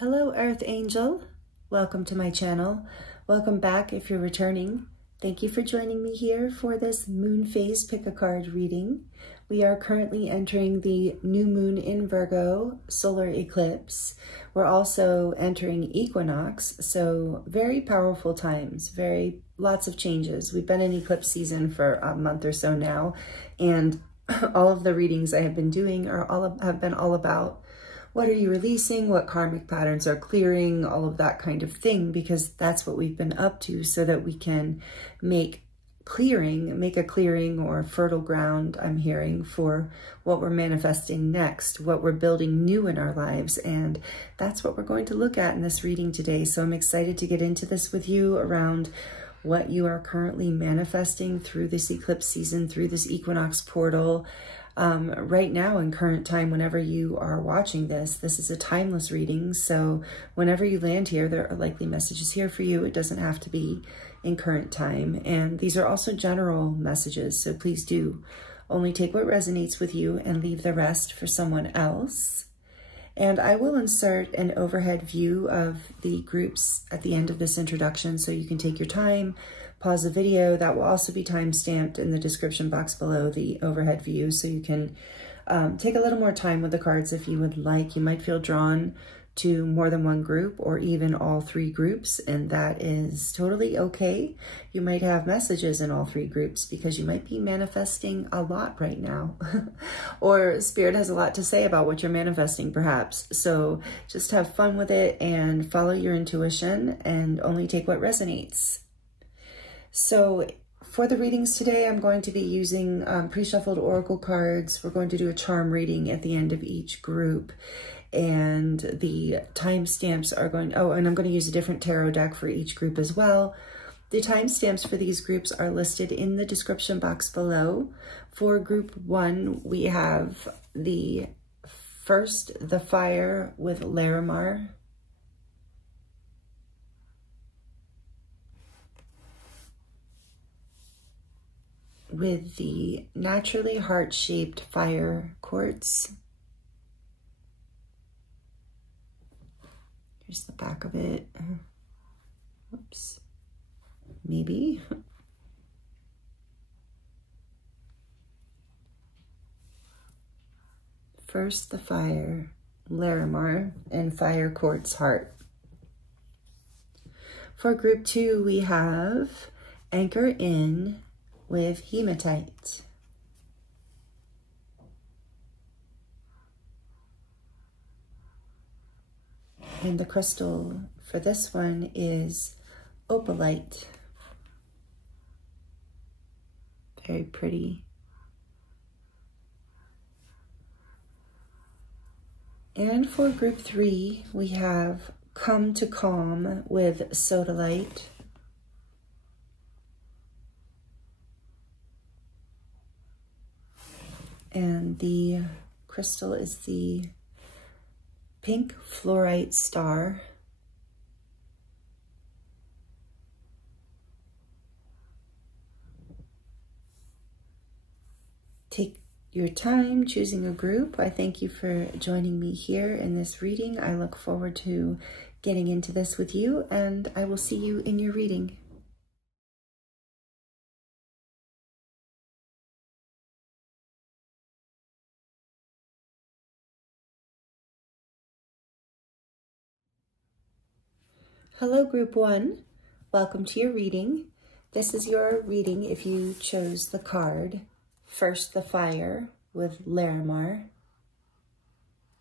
Hello, Earth Angel. Welcome to my channel. Welcome back if you're returning. Thank you for joining me here for this moon phase pick a card reading. We are currently entering the new moon in Virgo solar eclipse. We're also entering equinox, so very powerful times, lots of changes. We've been in eclipse season for a month or so now, and all of the readings I have been doing have been all about what are you releasing, what karmic patterns are clearing, all of that kind of thing, because that's what we've been up to so that we can make a clearing or fertile ground, I'm hearing, for what we're manifesting next, what we're building new in our lives. And that's what we're going to look at in this reading today. So I'm excited to get into this with you around what you are currently manifesting through this eclipse season, through this equinox portal. Right now in current time, whenever you are watching this is a timeless reading. So whenever you land here, there are likely messages here for you. It doesn't have to be in current time. And these are also general messages. So please do only take what resonates with you and leave the rest for someone else. And I will insert an overhead view of the groups at the end of this introduction so you can take your time, pause the video. That will also be time-stamped in the description box below, the overhead view, so you can take a little more time with the cards if you would like. You might feel drawn to more than one group or even all three groups, and that is totally okay. You might have messages in all three groups because you might be manifesting a lot right now or Spirit has a lot to say about what you're manifesting perhaps. So just have fun with it and follow your intuition and only take what resonates. So for the readings today, I'm going to be using pre-shuffled oracle cards. We're going to do a charm reading at the end of each group. And the timestamps are going, and I'm going to use a different tarot deck for each group as well. The timestamps for these groups are listed in the description box below. For group 1, we have the fire with Larimar. With the naturally heart-shaped fire quartz. Here's the back of it. Whoops. Maybe. First, the fire, Larimar, and fire quartz heart. For group 2, we have Anchor In with hematite. And the crystal for this one is Opalite. Very pretty. And for group 3, we have Come to Calm with Sodalite. And the crystal is the pink fluorite star. Take your time choosing a group. I thank you for joining me here in this reading. I look forward to getting into this with you, and I will see you in your reading. Hello, group 1. Welcome to your reading. This is your reading if you chose the card. First, the fire with Larimar,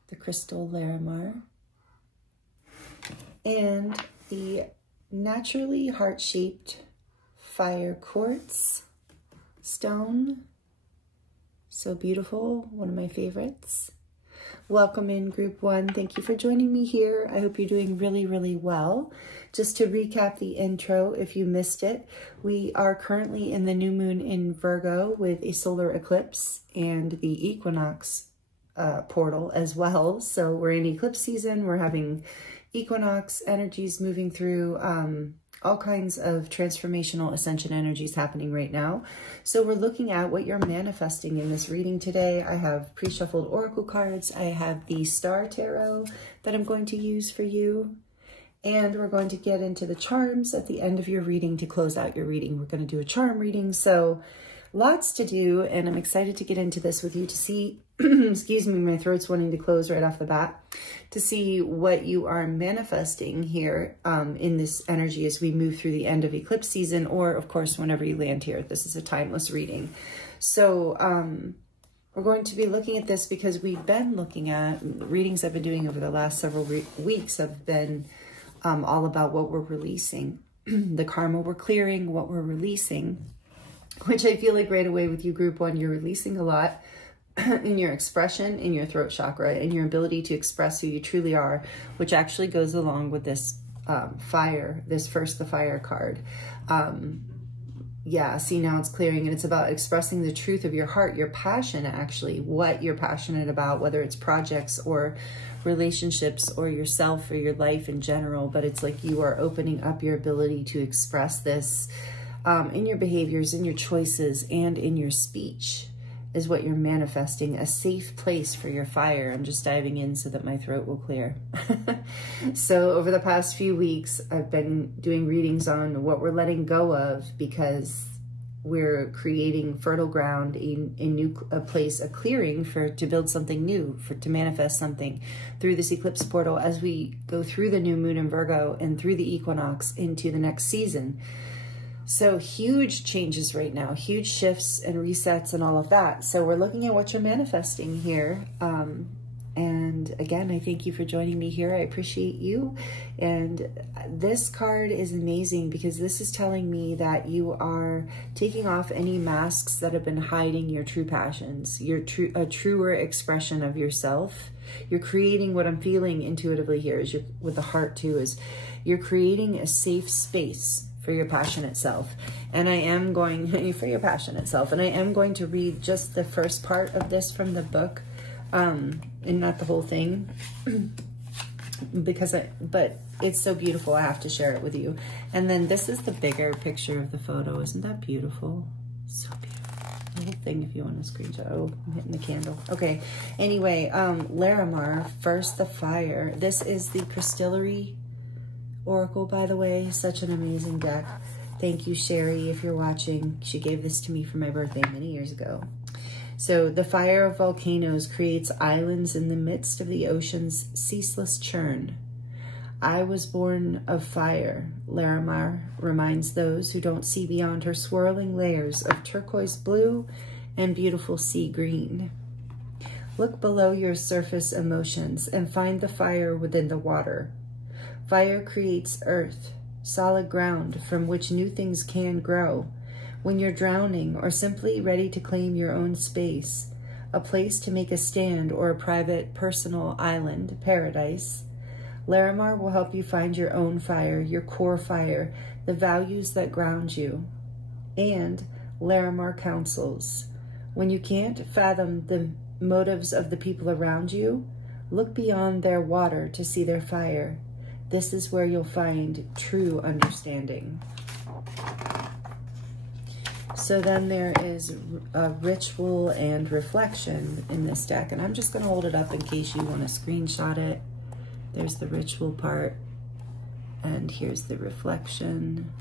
the crystal Larimar, and the naturally heart-shaped fire quartz stone. So beautiful, one of my favorites. Welcome in group 1. Thank you for joining me here. I hope you're doing really, really well. Just to recap the intro, if you missed it, we are currently in the new moon in Virgo with a solar eclipse and the equinox portal as well. So we're in eclipse season. We're having equinox energies moving through all kinds of transformational ascension energies happening right now. So we're looking at what you're manifesting in this reading today. I have pre-shuffled oracle cards. I have the Star Tarot that I'm going to use for you. And we're going to get into the charms at the end of your reading to close out your reading. We're going to do a charm reading. So lots to do, and I'm excited to get into this with you to see, excuse me, my throat's wanting to close right off the bat, to see what you are manifesting here in this energy as we move through the end of eclipse season, or of course, whenever you land here. This is a timeless reading. So we're going to be looking at this because we've been looking at readings I've been doing over the last several weeks have been all about what we're releasing, the karma we're clearing, what we're releasing, which I feel like right away with you, group one, you're releasing a lot in your expression, in your throat chakra, and your ability to express who you truly are, which actually goes along with this fire, the fire card. Yeah, see, now it's clearing, and it's about expressing the truth of your heart, your passion, actually, what you're passionate about, whether it's projects or relationships or yourself or your life in general. But it's like you are opening up your ability to express this in your behaviors, in your choices, and in your speech is what you're manifesting, a safe place for your fire. I'm just diving in so that my throat will clear. So over the past few weeks, I've been doing readings on what we're letting go of because we're creating fertile ground, a place, a clearing to build something new, to manifest something through this eclipse portal as we go through the new moon in Virgo and through the equinox into the next season. So huge changes right now, huge shifts and resets and all of that. So we're looking at what you're manifesting here. And again, I thank you for joining me here. I appreciate you. And this card is amazing because this is telling me that you are taking off any masks that have been hiding your true passions, a truer expression of yourself. You're creating what I'm feeling intuitively here is with the heart too, is you're creating a safe space for your passionate self. And I am going for your passionate self. And I am going to read just the first part of this from the book, and not the whole thing, but it's so beautiful. I have to share it with you. And then this is the bigger picture of the photo. Isn't that beautiful? So beautiful. The whole thing, if you want to screenshot. Oh, I'm hitting the candle. Okay. Anyway, Larimar, first the fire. This is the Crystallary Oracle, by the way. Such an amazing deck. Thank you, Sherry, if you're watching. She gave this to me for my birthday many years ago. So the fire of volcanoes creates islands in the midst of the ocean's ceaseless churn. I was born of fire, Larimar reminds those who don't see beyond her swirling layers of turquoise blue and beautiful sea green. Look below your surface emotions and find the fire within the water. Fire creates earth, solid ground from which new things can grow. When you're drowning or simply ready to claim your own space, a place to make a stand or a private, personal island, paradise, Larimar will help you find your own fire, your core fire, the values that ground you. And Larimar counsels, when you can't fathom the motives of the people around you, look beyond their water to see their fire. This is where you'll find true understanding. So then there is a ritual and reflection in this deck. And I'm just going to hold it up in case you want to screenshot it. There's the ritual part. And here's the reflection.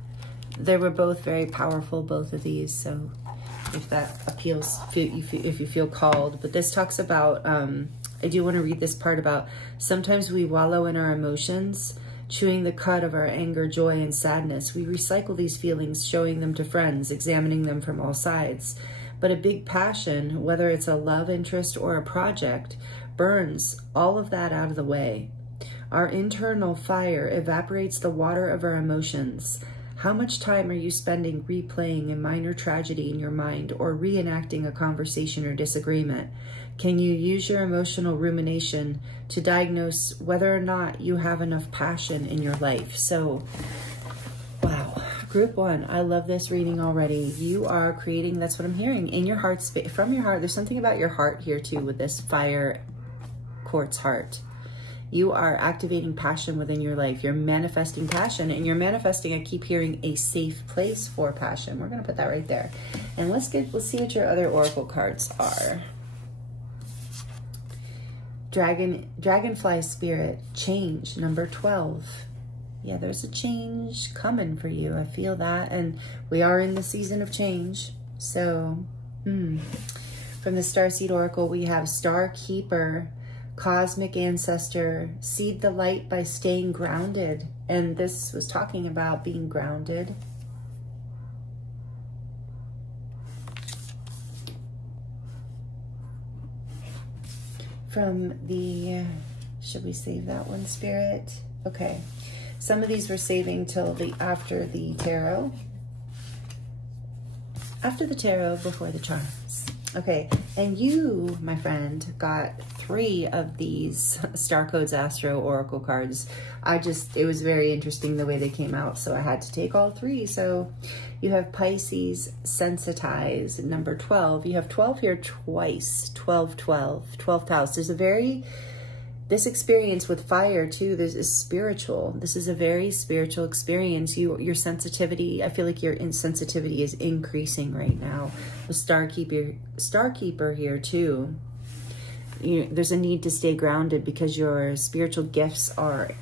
They were both very powerful, both of these. So if that appeals, if you feel called. But this talks about, I do want to read this part about sometimes we wallow in our emotions, chewing the cud of our anger, joy, and sadness. We recycle these feelings, showing them to friends, examining them from all sides. But a big passion, whether it's a love interest or a project, burns all of that out of the way. Our internal fire evaporates the water of our emotions. How much time are you spending replaying a minor tragedy in your mind or reenacting a conversation or disagreement? Can you use your emotional rumination to diagnose whether or not you have enough passion in your life? So, wow. Group one, I love this reading already. You are creating, that's what I'm hearing, in your heart space, from your heart. There's something about your heart here too with this fire quartz heart. You are activating passion within your life. You're manifesting passion, and you're manifesting, I keep hearing, a safe place for passion. We're going to put that right there. And let's see what your other oracle cards are. Dragonfly spirit, change, number 12. Yeah, there's a change coming for you. I feel that. And we are in the season of change. So, from the Starseed Oracle, we have Star Keeper, Cosmic Ancestor, seed the light by staying grounded. And this was talking about being grounded. From the, should we save that one, Spirit? Okay. Some of these we're saving till after the tarot. After the tarot, before the charms. Okay, and you, my friend, got 3 of these Star Codes Astro Oracle cards. It was very interesting the way they came out, so I had to take all 3. So you have Pisces, Sensitized, number 12. You have 12 here twice, 12, 12, 12th house. There's this experience with fire too, is spiritual. This is a very spiritual experience. Your sensitivity, I feel like your insensitivity is increasing right now. The Star Keeper here too. There's a need to stay grounded because your spiritual gifts are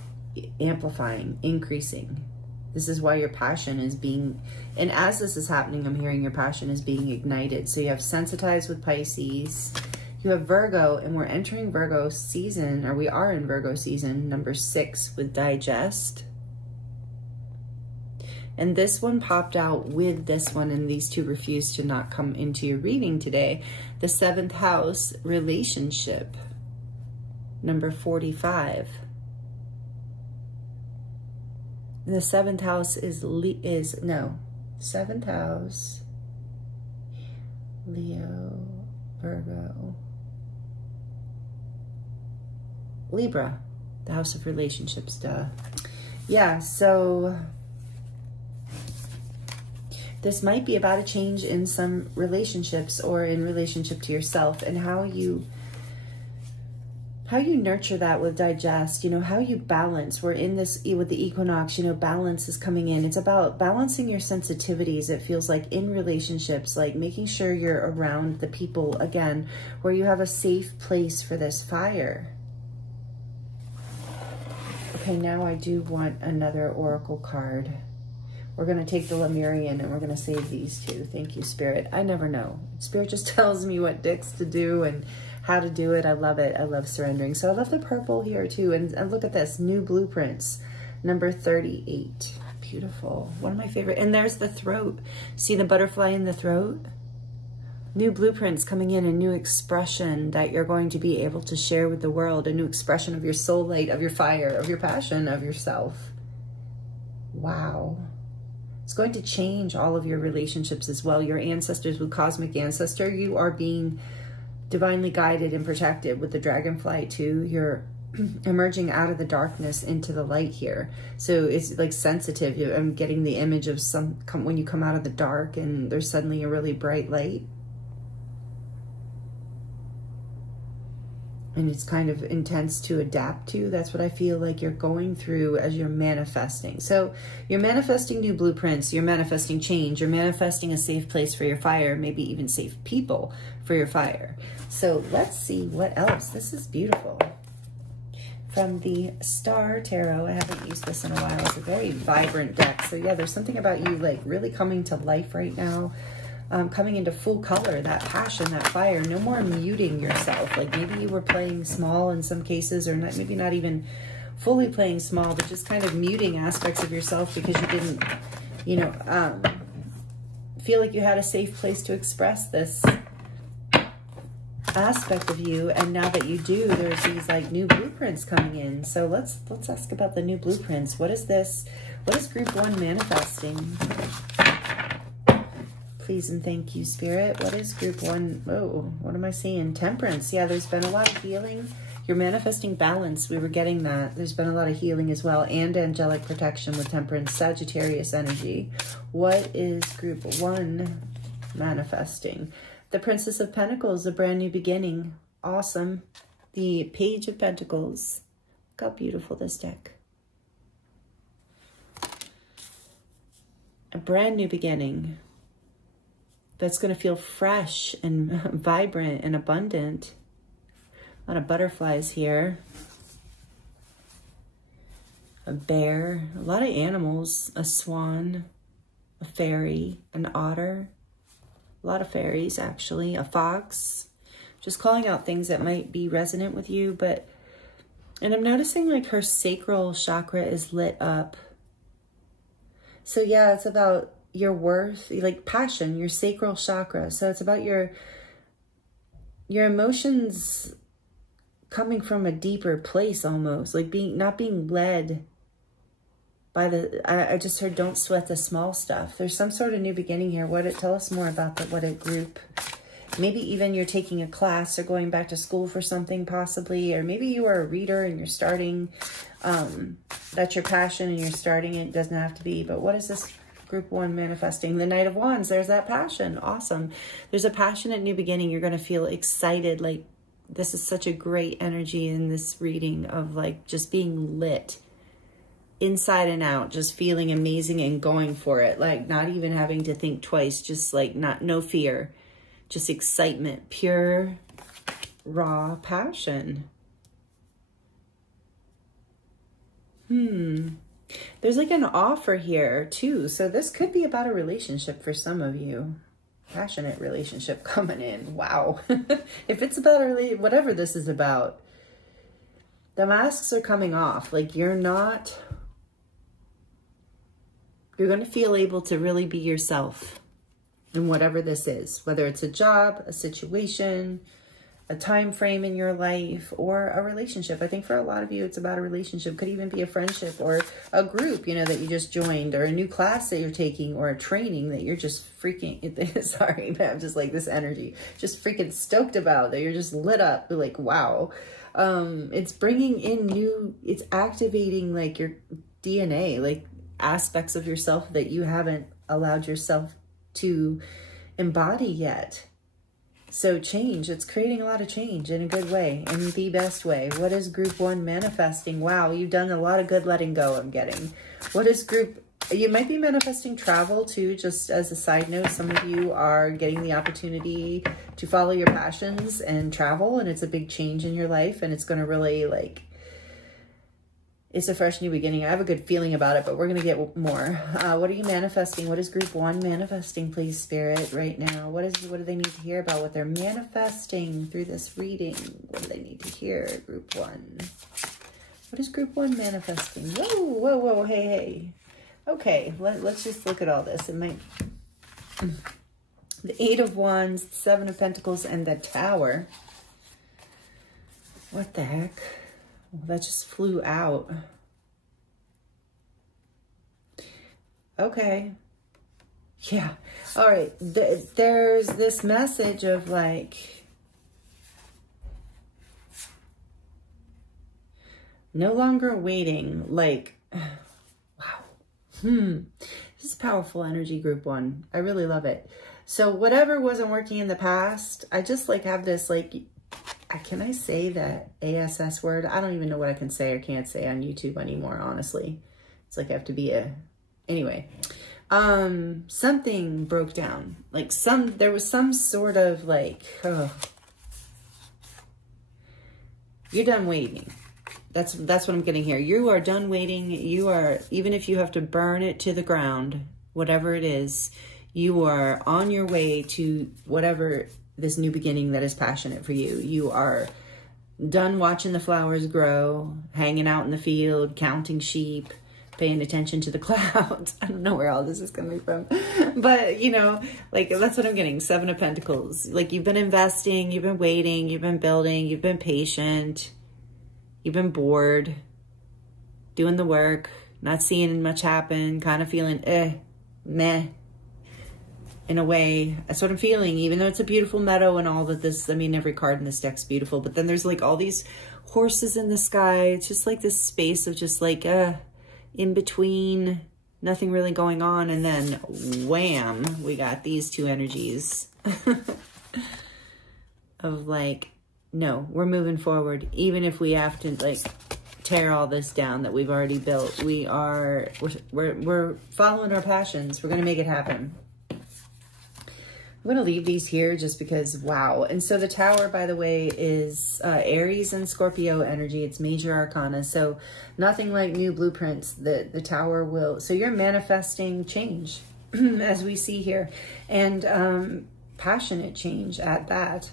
amplifying, increasing. This is why your passion is being, and as this is happening, I'm hearing your passion is being ignited. So you have Sensitized with Pisces. You have Virgo, and we're entering Virgo season, or we are in Virgo season, number 6 with Digest. And this one popped out with this one, and these two refused to not come into your reading today. The 7th house, Relationship, number 45. The 7th house is 7th house, Leo, Virgo, Libra, the house of relationships, duh. Yeah, so this might be about a change in some relationships or in relationship to yourself, and how you nurture that with Digest, how you balance. We're in this with the equinox, balance is coming in. It's about balancing your sensitivities, it feels like, in relationships, like making sure you're around the people, again, where you have a safe place for this fire. Okay, now I do want another oracle card. We're going to take the Lemurian and we're going to save these two. Thank you, Spirit. I never know. Spirit just tells me what dicks to do and how to do it. I love it. I love surrendering. So I love the purple here too. And look at this, New Blueprints, number 38. Beautiful. One of my favorite. And there's the throat. See the butterfly in the throat? New blueprints coming in, a new expression that you're going to be able to share with the world, a new expression of your soul light, of your fire, of your passion, of yourself. Wow. It's going to change all of your relationships as well. Your ancestors with Cosmic Ancestor, you are being divinely guided and protected with the dragonfly too. You're emerging out of the darkness into the light here. So it's like sensitive. I'm getting the image of when you come out of the dark and there's suddenly a really bright light. And it's kind of intense to adapt to. That's what I feel like you're going through as you're manifesting. So you're manifesting new blueprints, you're manifesting change, you're manifesting a safe place for your fire, maybe even safe people for your fire. So let's see what else. This is beautiful. From the Star Tarot, I haven't used this in a while. It's a very vibrant deck. So yeah, there's something about you like really coming to life right now. Coming into full color, that passion, that fire. No more muting yourself. Like maybe you were playing small in some cases, or not, maybe not even fully playing small, but just kind of muting aspects of yourself because you didn't, feel like you had a safe place to express this aspect of you. And now that you do, there's these like new blueprints coming in. So let's ask about the new blueprints. What is this? What is group 1 manifesting? Please and thank you, Spirit. What is group 1? Oh, what am I seeing? Temperance. Yeah, there's been a lot of healing. You're manifesting balance. We were getting that. There's been a lot of healing as well, and angelic protection with Temperance, Sagittarius energy. What is group 1 manifesting? The Princess of Pentacles, a brand new beginning. Awesome. The Page of Pentacles, Look how beautiful this deck. A brand new beginning that's going to feel fresh and vibrant and abundant. A lot of butterflies here. A bear, a lot of animals, a swan, a fairy, an otter, a lot of fairies actually, a fox. Just calling out things that might be resonant with you, and I'm noticing like her sacral chakra is lit up. So yeah, it's about your worth, like passion, your sacral chakra. So it's about your emotions coming from a deeper place almost, like not being led by I just heard don't sweat the small stuff. There's some sort of new beginning here. Tell us more about what a group, maybe even you're taking a class or going back to school for something possibly, or maybe you are a reader and you're starting, that's your passion and you're starting it. It doesn't have to be, but what is this group 1 manifesting? The Knight of Wands, there's that passion. Awesome. There's a passionate new beginning. You're going to feel excited. Like this is such a great energy in this reading of like just being lit inside and out, just feeling amazing and going for it. Like not even having to think twice, just like no fear, just excitement, pure, raw passion. There's like an offer here too. So this could be about a relationship for some of you. Passionate relationship coming in. Wow. If it's about whatever this is about, the masks are coming off. Like you're going to feel able to really be yourself in whatever this is, whether it's a job, a situation, a time frame in your life, or a relationship. I think for a lot of you, it's about a relationship. Could even be a friendship or a group, you know, that you just joined, or a new class that you're taking, or a training that you're just freaking, sorry, but I'm just like this energy, just freaking stoked about, that you're just lit up, like, wow. It's bringing in it's activating like your DNA, like aspects of yourself that you haven't allowed yourself to embody yet. So change, it's creating a lot of change in a good way, in the best way. What is group 1 manifesting? Wow, you've done a lot of good letting go, I'm getting. What is you might be manifesting travel too, just as a side note. Some of you are getting the opportunity to follow your passions and travel, and it's a big change in your life, and it's going to really like, it's a fresh new beginning. I have a good feeling about it, but we're going to get more. What are you manifesting? What is group 1 manifesting, please, Spirit, right now? What do they need to hear about what they're manifesting through this reading? What do they need to hear, group 1? What is group 1 manifesting? Whoa, whoa, whoa, hey, hey. Okay, let's just look at all this. It might... The 8 of Wands, the 7 of Pentacles, and the Tower. What the heck? That just flew out. Okay. Yeah. All right. There's this message of like, no longer waiting. Like, wow. This is powerful energy, group 1. I really love it. So whatever wasn't working in the past, I just like have this like, can I say that ASS word? I don't even know what I can say or can't say on YouTube anymore, honestly. It's like I have to be anyway. Something broke down. Like there was some sort of like, you're done waiting. That's what I'm getting here. You are done waiting. You are, even if you have to burn it to the ground, whatever it is, you are on your way to whatever this new beginning that is passionate for you. You are done watching the flowers grow, hanging out in the field, counting sheep, paying attention to the clouds. I don't know where all this is coming from, but you know, like that's what I'm getting. 7 of Pentacles. Like you've been investing, you've been waiting, you've been building, you've been patient, you've been bored, doing the work, not seeing much happen, kind of feeling meh. In a way, that's what I'm feeling, even though it's a beautiful meadow and all that this, I mean, every card in this deck's beautiful, but then there's like all these horses in the sky. It's just like this space of just like, in between, nothing really going on. And then wham, we got these two energies of like, no, we're moving forward. Even if we have to like tear all this down that we've already built. We're following our passions. We're going to make it happen. I'm going to leave these here just because, wow. And so the Tower, by the way, is Aries and Scorpio energy. It's major arcana. So nothing like new blueprints. The Tower will, so you're manifesting change as we see here. And passionate change at that.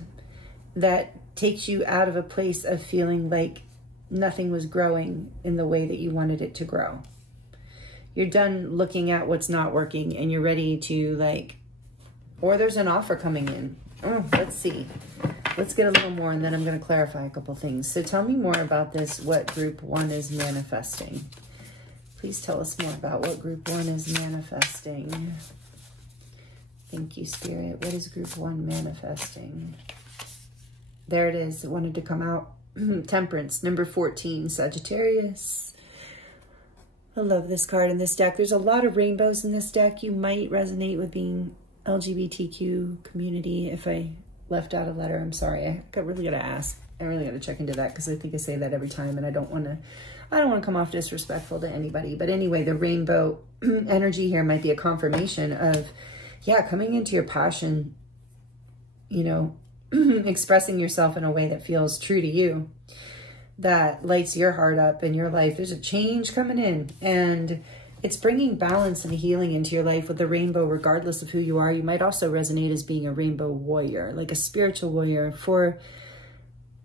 That takes you out of a place of feeling like nothing was growing in the way that you wanted it to grow. You're done looking at what's not working and you're ready to like, or there's an offer coming in. Oh, let's see. Let's get a little more and then I'm going to clarify a couple things. So tell me more about this, what group 1 is manifesting. Please tell us more about what group 1 is manifesting. Thank you, Spirit. What is group 1 manifesting? There it is. It wanted to come out. Temperance, number 14, Sagittarius. I love this card in this deck. There's a lot of rainbows in this deck. You might resonate with being LGBTQ community. If I left out a letter, I'm sorry. I really gotta ask. I really gotta check into that because I think I say that every time and I don't want to come off disrespectful to anybody. But anyway, the rainbow energy here might be a confirmation of, yeah, coming into your passion, you know, expressing yourself in a way that feels true to you, that lights your heart up in your life. There's a change coming in and it's bringing balance and healing into your life with the rainbow, regardless of who you are. You might also resonate as being a rainbow warrior, like a spiritual warrior for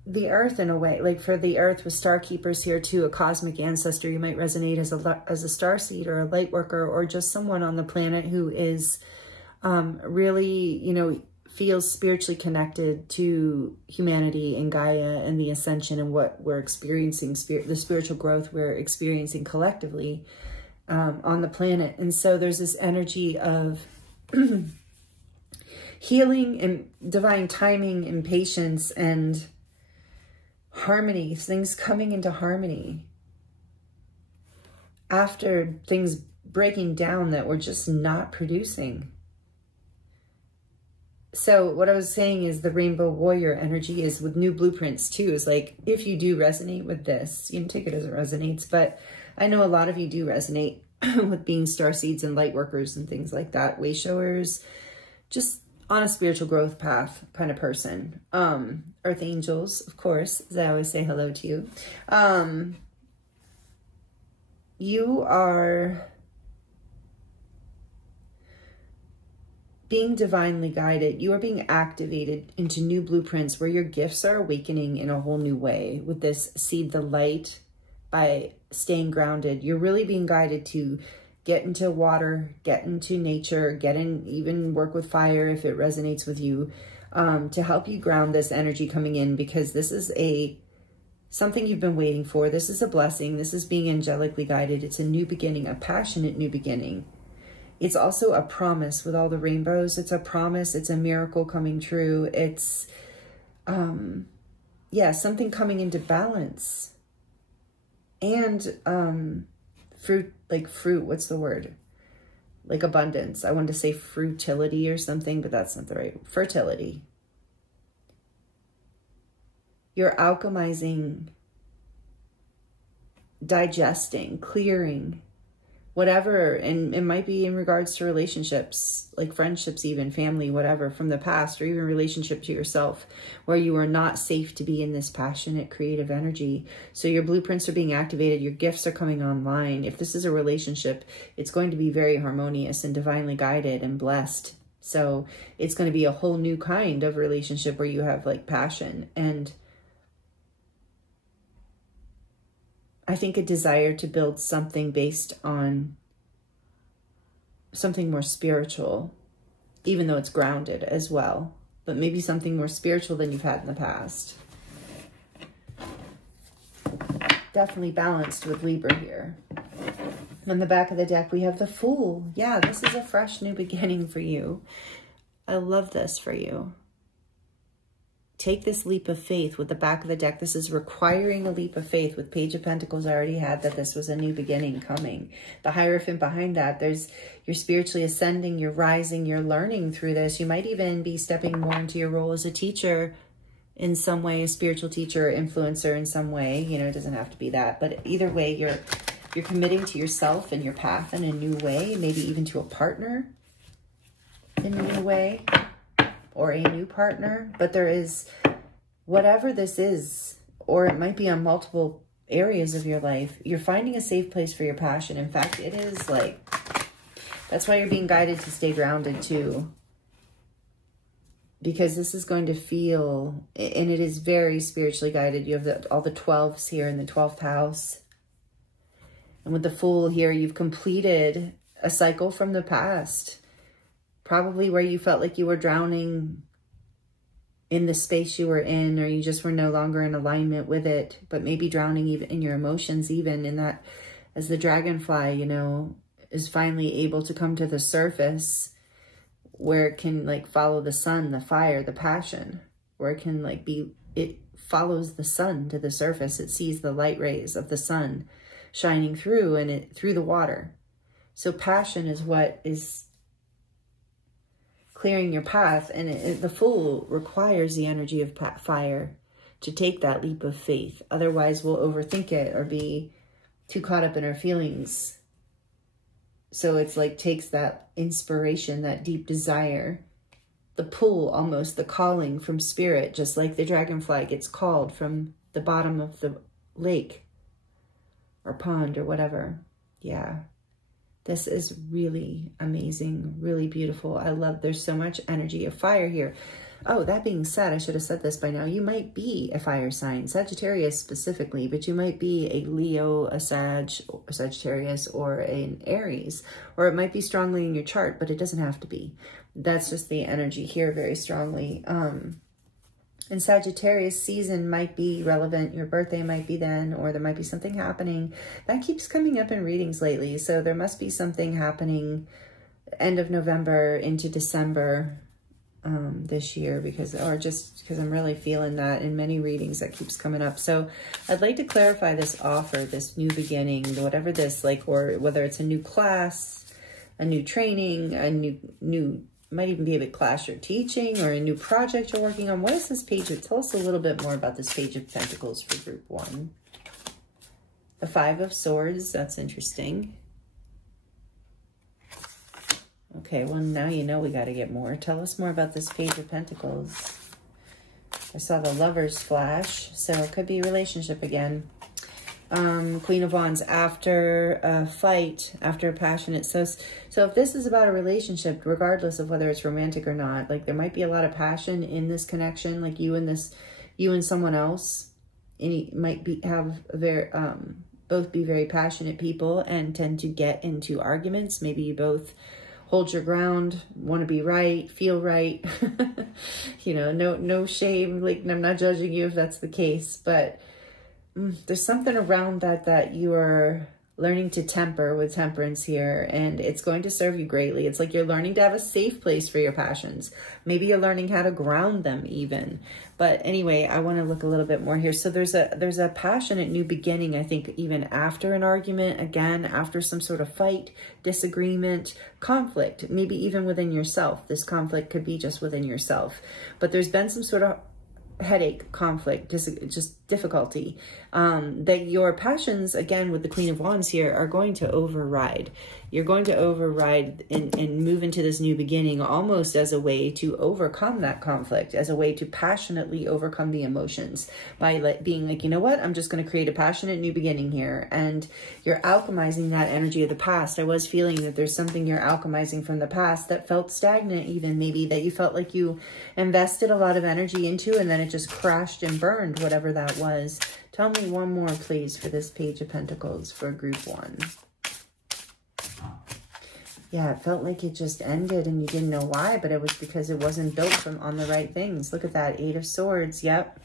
the earth in a way, like for the earth with star keepers here too, a cosmic ancestor. You might resonate as a starseed or a light worker or just someone on the planet who is really, you know, feels spiritually connected to humanity and Gaia and the ascension and what we're experiencing, the spiritual growth we're experiencing collectively on the planet. And so there's this energy of healing and divine timing and patience and harmony, things coming into harmony after things breaking down that we're just not producing. So what I was saying is the rainbow warrior energy is with new blueprints too, is like, if you do resonate with this, you can take it as it resonates, but I know a lot of you do resonate with being starseeds and light workers and things like that, way showers, just on a spiritual growth path kind of person. Earth angels, of course, as I always say hello to you. You are being divinely guided. You are being activated into new blueprints where your gifts are awakening in a whole new way with this seed the light by staying grounded. You're really being guided to get into water, get into nature, get in, even work with fire if it resonates with you, to help you ground this energy coming in, because this is something you've been waiting for. This is a blessing. This is being angelically guided. It's a new beginning, a passionate new beginning. It's also a promise with all the rainbows. It's a promise. It's a miracle coming true. It's, yeah, something coming into balance. And fruit, what's the word? Like abundance. I wanted to say frutility or something, but that's not the right. Fertility. You're alchemizing, digesting, clearing, whatever. And it might be in regards to relationships, like friendships, even family, whatever, from the past, or even relationship to yourself, where you are not safe to be in this passionate, creative energy. So your blueprints are being activated. Your gifts are coming online. If this is a relationship, it's going to be very harmonious and divinely guided and blessed. So it's going to be a whole new kind of relationship where you have like passion and I think a desire to build something based on something more spiritual, even though it's grounded as well, but maybe something more spiritual than you've had in the past. Definitely balanced with Libra here. On the back of the deck, we have the Fool. Yeah, this is a fresh new beginning for you. I love this for you. Take this leap of faith with the back of the deck. This is requiring a leap of faith. With Page of Pentacles, I already had that this was a new beginning coming. The Hierophant behind that, you're spiritually ascending, you're rising, you're learning through this. You might even be stepping more into your role as a teacher in some way, a spiritual teacher or influencer in some way. You know, it doesn't have to be that, but either way, you're committing to yourself and your path in a new way, maybe even to a partner in a new way, or a new partner. But there is, whatever this is, or it might be on multiple areas of your life, you're finding a safe place for your passion. In fact, it is like, that's why you're being guided to stay grounded too. Because this is going to feel, and it is very spiritually guided. You have all the 12s here in the 12th house. And with the Fool here, you've completed a cycle from the past. Probably where you felt like you were drowning in the space you were in, or you just were no longer in alignment with it, but maybe drowning even in your emotions, even in that, as the dragonfly, you know, is finally able to come to the surface, where it can like follow the sun, the fire, the passion, where it can like be, it follows the sun to the surface. It sees the light rays of the sun shining through, and it through the water. So passion is what is clearing your path, and the Fool requires the energy of fire to take that leap of faith. Otherwise, we'll overthink it or be too caught up in our feelings. So it's like takes that inspiration, that deep desire, the pull, almost the calling from spirit, just like the dragonfly gets called from the bottom of the lake or pond or whatever. Yeah. This is really amazing, really beautiful. I love, there's so much energy of fire here. Oh, that being said, I should have said this by now. You might be a fire sign, Sagittarius specifically, but you might be a Leo, a Sagittarius, or an Aries, or it might be strongly in your chart, but it doesn't have to be. That's just the energy here very strongly. And Sagittarius season might be relevant. Your birthday might be then, or there might be something happening. That keeps coming up in readings lately. So there must be something happening end of November into December this year, because I'm really feeling that in many readings that keeps coming up. So I'd like to clarify this offer, this new beginning, whatever this, like, or whether it's a new class, a new training, a new might even be a big class you're teaching, or a new project you're working on. What is this page? Tell us a little bit more about this Page of Pentacles for group 1. The 5 of Swords, that's interesting. Okay, well, now you know we got to get more. Tell us more about this Page of Pentacles. I saw the Lovers flash, so it could be a relationship again. Queen of Wands, after a fight, after a passionate, so if this is about a relationship, regardless of whether it's romantic or not, like there might be a lot of passion in this connection, like you and someone else, and you might have a very both be very passionate people and tend to get into arguments. Maybe you both hold your ground, want to be right, feel right. You know, no shame, like I'm not judging you if that's the case, but there's something around that you are learning to temper with temperance here, and it's going to serve you greatly. It's like you're learning to have a safe place for your passions. Maybe you're learning how to ground them even. But anyway, I want to look a little bit more here. So there's a passionate new beginning, I think, even after an argument, again, after some sort of fight, disagreement, conflict, maybe even within yourself. This conflict could be just within yourself. But there's been some sort of headache, conflict, just difficulty, that your passions, again, with the Queen of Wands here, are going to override. You're going to override and move into this new beginning almost as a way to overcome that conflict, as a way to passionately overcome the emotions by being like, you know what, I'm just going to create a passionate new beginning here. And you're alchemizing that energy of the past. I was feeling that there's something you're alchemizing from the past that felt stagnant, even maybe that you felt like you invested a lot of energy into and then it just crashed and burned, whatever that was. Tell me one more, please, for this Page of Pentacles for group 1. Yeah, it felt like it just ended and you didn't know why, but it was because it wasn't built on the right things. Look at that, 8 of Swords. Yep.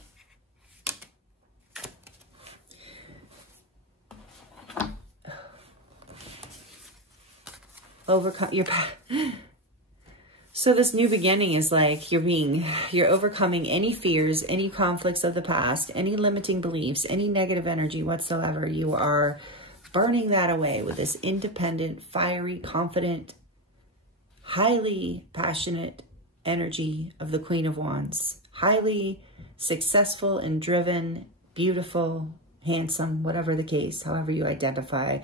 Overcome your So this new beginning is like you're overcoming any fears, any conflicts of the past, any limiting beliefs, any negative energy whatsoever. You are burning that away with this independent, fiery, confident, highly passionate energy of the Queen of Wands. highly successful and driven, beautiful, handsome, whatever the case, however you identify.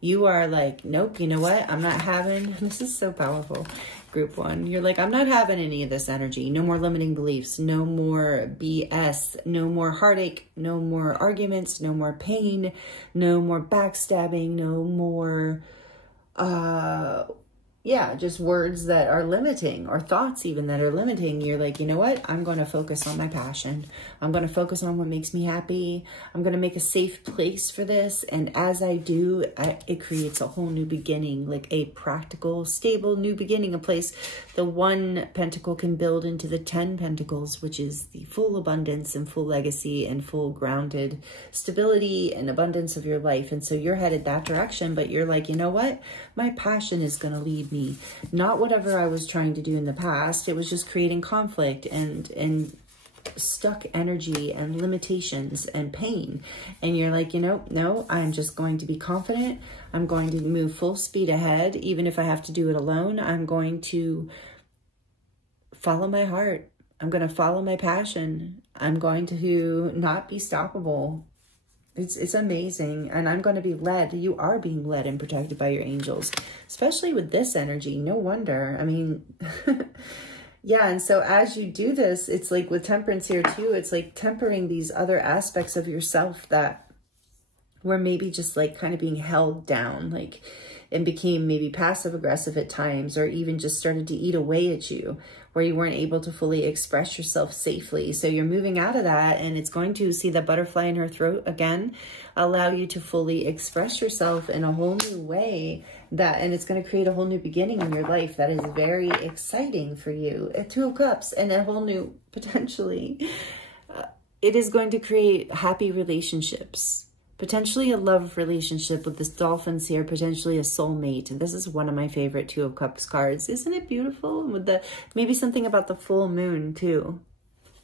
You are like, nope, you know what? I'm not having, this is so powerful, group one. You're like, I'm not having any of this energy. No more limiting beliefs, no more BS, no more heartache, no more arguments, no more pain, no more backstabbing, no more, yeah, just words that are limiting, or thoughts even that are limiting. You're like, you know what? I'm going to focus on my passion. I'm going to focus on what makes me happy. I'm going to make a safe place for this. And as I do, it creates a whole new beginning, like a practical, stable new beginning, a place the 1 pentacle can build into the 10 pentacles, which is the full abundance and full legacy and full grounded stability and abundance of your life. And so you're headed that direction, but you're like, you know what? My passion is going to lead me, not whatever I was trying to do in the past. It was just creating conflict and stuck energy and limitations and pain. And you're like, you know, no, I'm just going to be confident. I'm going to move full speed ahead. Even if I have to do it alone, I'm going to follow my heart. I'm going to follow my passion. I'm going to not be stoppable. It's amazing. And I'm going to be led. You are being led and protected by your angels, especially with this energy. No wonder. I mean, yeah. And so as you do this, it's like with temperance here too, it's like tempering these other aspects of yourself that were maybe just like kind of being held down, like, and became maybe passive aggressive at times, or even just started to eat away at you, where you weren't able to fully express yourself safely. So you're moving out of that, and it's going to see the butterfly in her throat again, allow you to fully express yourself in a whole new way, and it's going to create a whole new beginning in your life that is very exciting for you. A 2 of Cups and a whole new, potentially, it is going to create happy relationships. Potentially a love relationship with this dolphins here, potentially a soulmate. And this is one of my favorite 2 of Cups cards. Isn't it beautiful? With the, maybe something about the full moon too.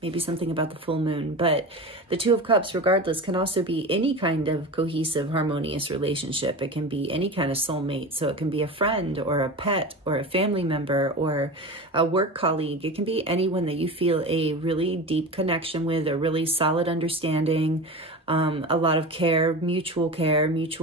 Maybe something about the full moon. But the 2 of Cups, regardless, can also be any kind of cohesive, harmonious relationship. It can be any kind of soulmate. So it can be a friend or a pet or a family member or a work colleague. It can be anyone that you feel a really deep connection with, a really solid understanding, a lot of care, mutual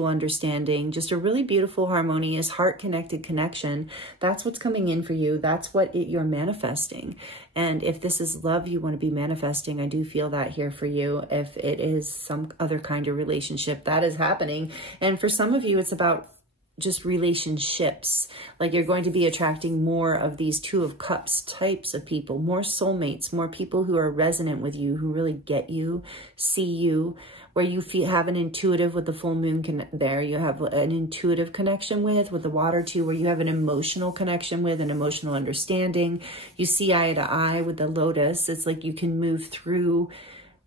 understanding, just a really beautiful, harmonious, heart-connected connection. That's what's coming in for you. That's what you're manifesting. And if this is love you want to be manifesting, I do feel that here for you. If it is some other kind of relationship, that is happening. And for some of you, it's about just relationships. Like you're going to be attracting more of these 2 of Cups types of people, more soulmates, more people who are resonant with you, who really get you, see you, where you have an intuitive with the full moon there. You have an intuitive connection with the water too, where you have an emotional connection with, an emotional understanding. You see eye to eye with the lotus. It's like you can move through,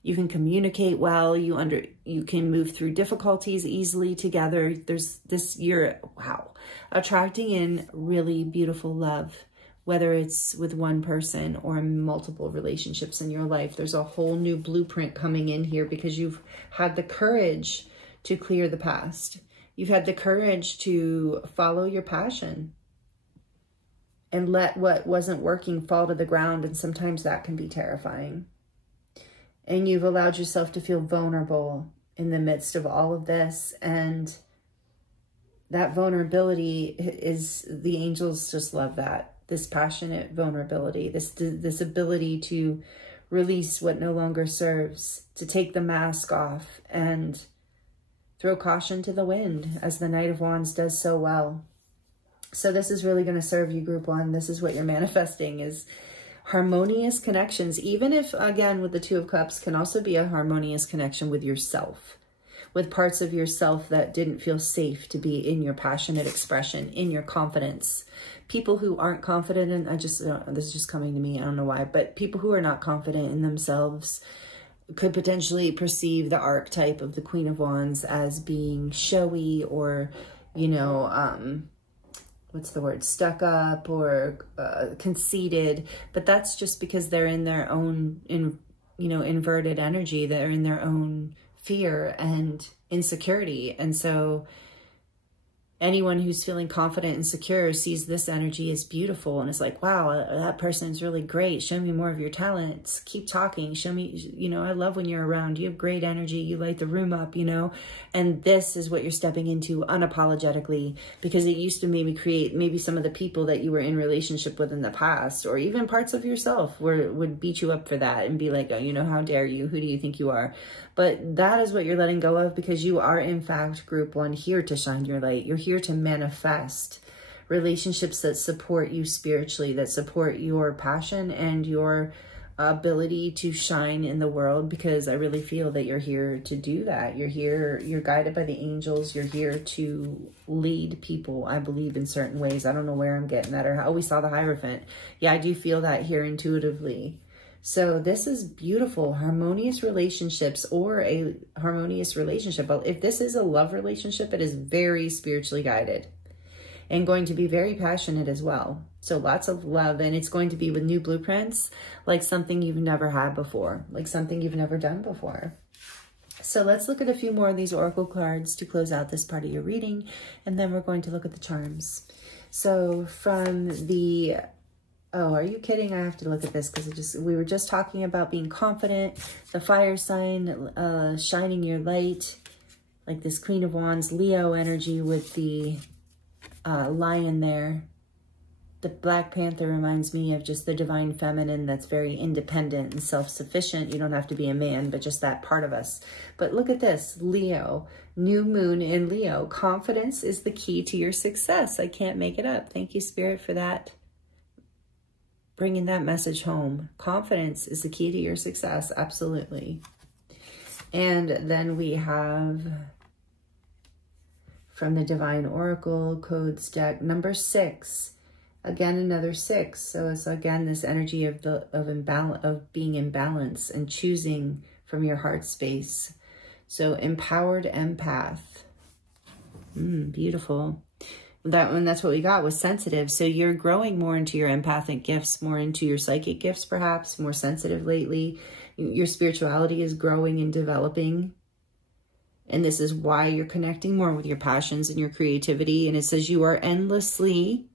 you can communicate well, you can move through difficulties easily together. There's this, you're, wow, attracting in really beautiful love, whether it's with one person or multiple relationships in your life. There's a whole new blueprint coming in here because you've had the courage to clear the past. You've had the courage to follow your passion and let what wasn't working fall to the ground. And sometimes that can be terrifying. And you've allowed yourself to feel vulnerable in the midst of all of this. And that vulnerability is, the angels just love that. This passionate vulnerability, this ability to release what no longer serves, to take the mask off and throw caution to the wind, as the Knight of Wands does so well. So this is really going to serve you, group 1. This is what you're manifesting, is harmonious connections. Even if, again, with the 2 of Cups, can also be a harmonious connection with yourself, with parts of yourself that didn't feel safe to be in your passionate expression, in your confidence. People who aren't confident, and this is just coming to me, I don't know why, but people who are not confident in themselves could potentially perceive the archetype of the Queen of Wands as being showy or, you know, what's the word, stuck up or conceited. But that's just because they're in their own, inverted energy. They're in their own fear and insecurity. And so anyone who's feeling confident and secure sees this energy as beautiful and is like, wow, that person is really great. Show me more of your talents. Keep talking. Show me, you know, I love when you're around. You have great energy. You light the room up, you know, and this is what you're stepping into unapologetically, because it used to maybe create maybe some of the people that you were in relationship with in the past, or even parts of yourself would beat you up for that and be like, oh, you know, how dare you? Who do you think you are? But that is what you're letting go of, because you are, in fact, group one, here to shine your light. You're here to manifest relationships that support you spiritually, that support your passion and your ability to shine in the world, because I really feel that you're here to do that. You're here, you're guided by the angels. You're here to lead people, I believe, in certain ways. I don't know where I'm getting that, or how we saw the Hierophant. Yeah, I do feel that here intuitively. So this is beautiful, harmonious relationships, or a harmonious relationship. But if this is a love relationship, it is very spiritually guided and going to be very passionate as well. So lots of love, and it's going to be with new blueprints, like something you've never had before, like something you've never done before. So let's look at a few more of these oracle cards to close out this part of your reading, and then we're going to look at the charms. So from the... Oh, are you kidding? I have to look at this because we were just talking about being confident, the fire sign, shining your light, like this Queen of Wands, Leo energy with the lion there. The Black Panther reminds me of just the divine feminine that's very independent and self-sufficient. You don't have to be a man, but just that part of us. But look at this, Leo, new moon in Leo. Confidence is the key to your success. I can't make it up. Thank you, Spirit, for that. Bringing that message home. Confidence is the key to your success. Absolutely. And then we have from the Divine Oracle Codes deck, number 6. Again, another 6. So it's again this energy of being in balance and choosing from your heart space. So empowered empath. Beautiful. That's what we got, was sensitive. So you're growing more into your empathic gifts, more into your psychic gifts, perhaps more sensitive lately. Your spirituality is growing and developing. And this is why you're connecting more with your passions and your creativity. And it says you are endlessly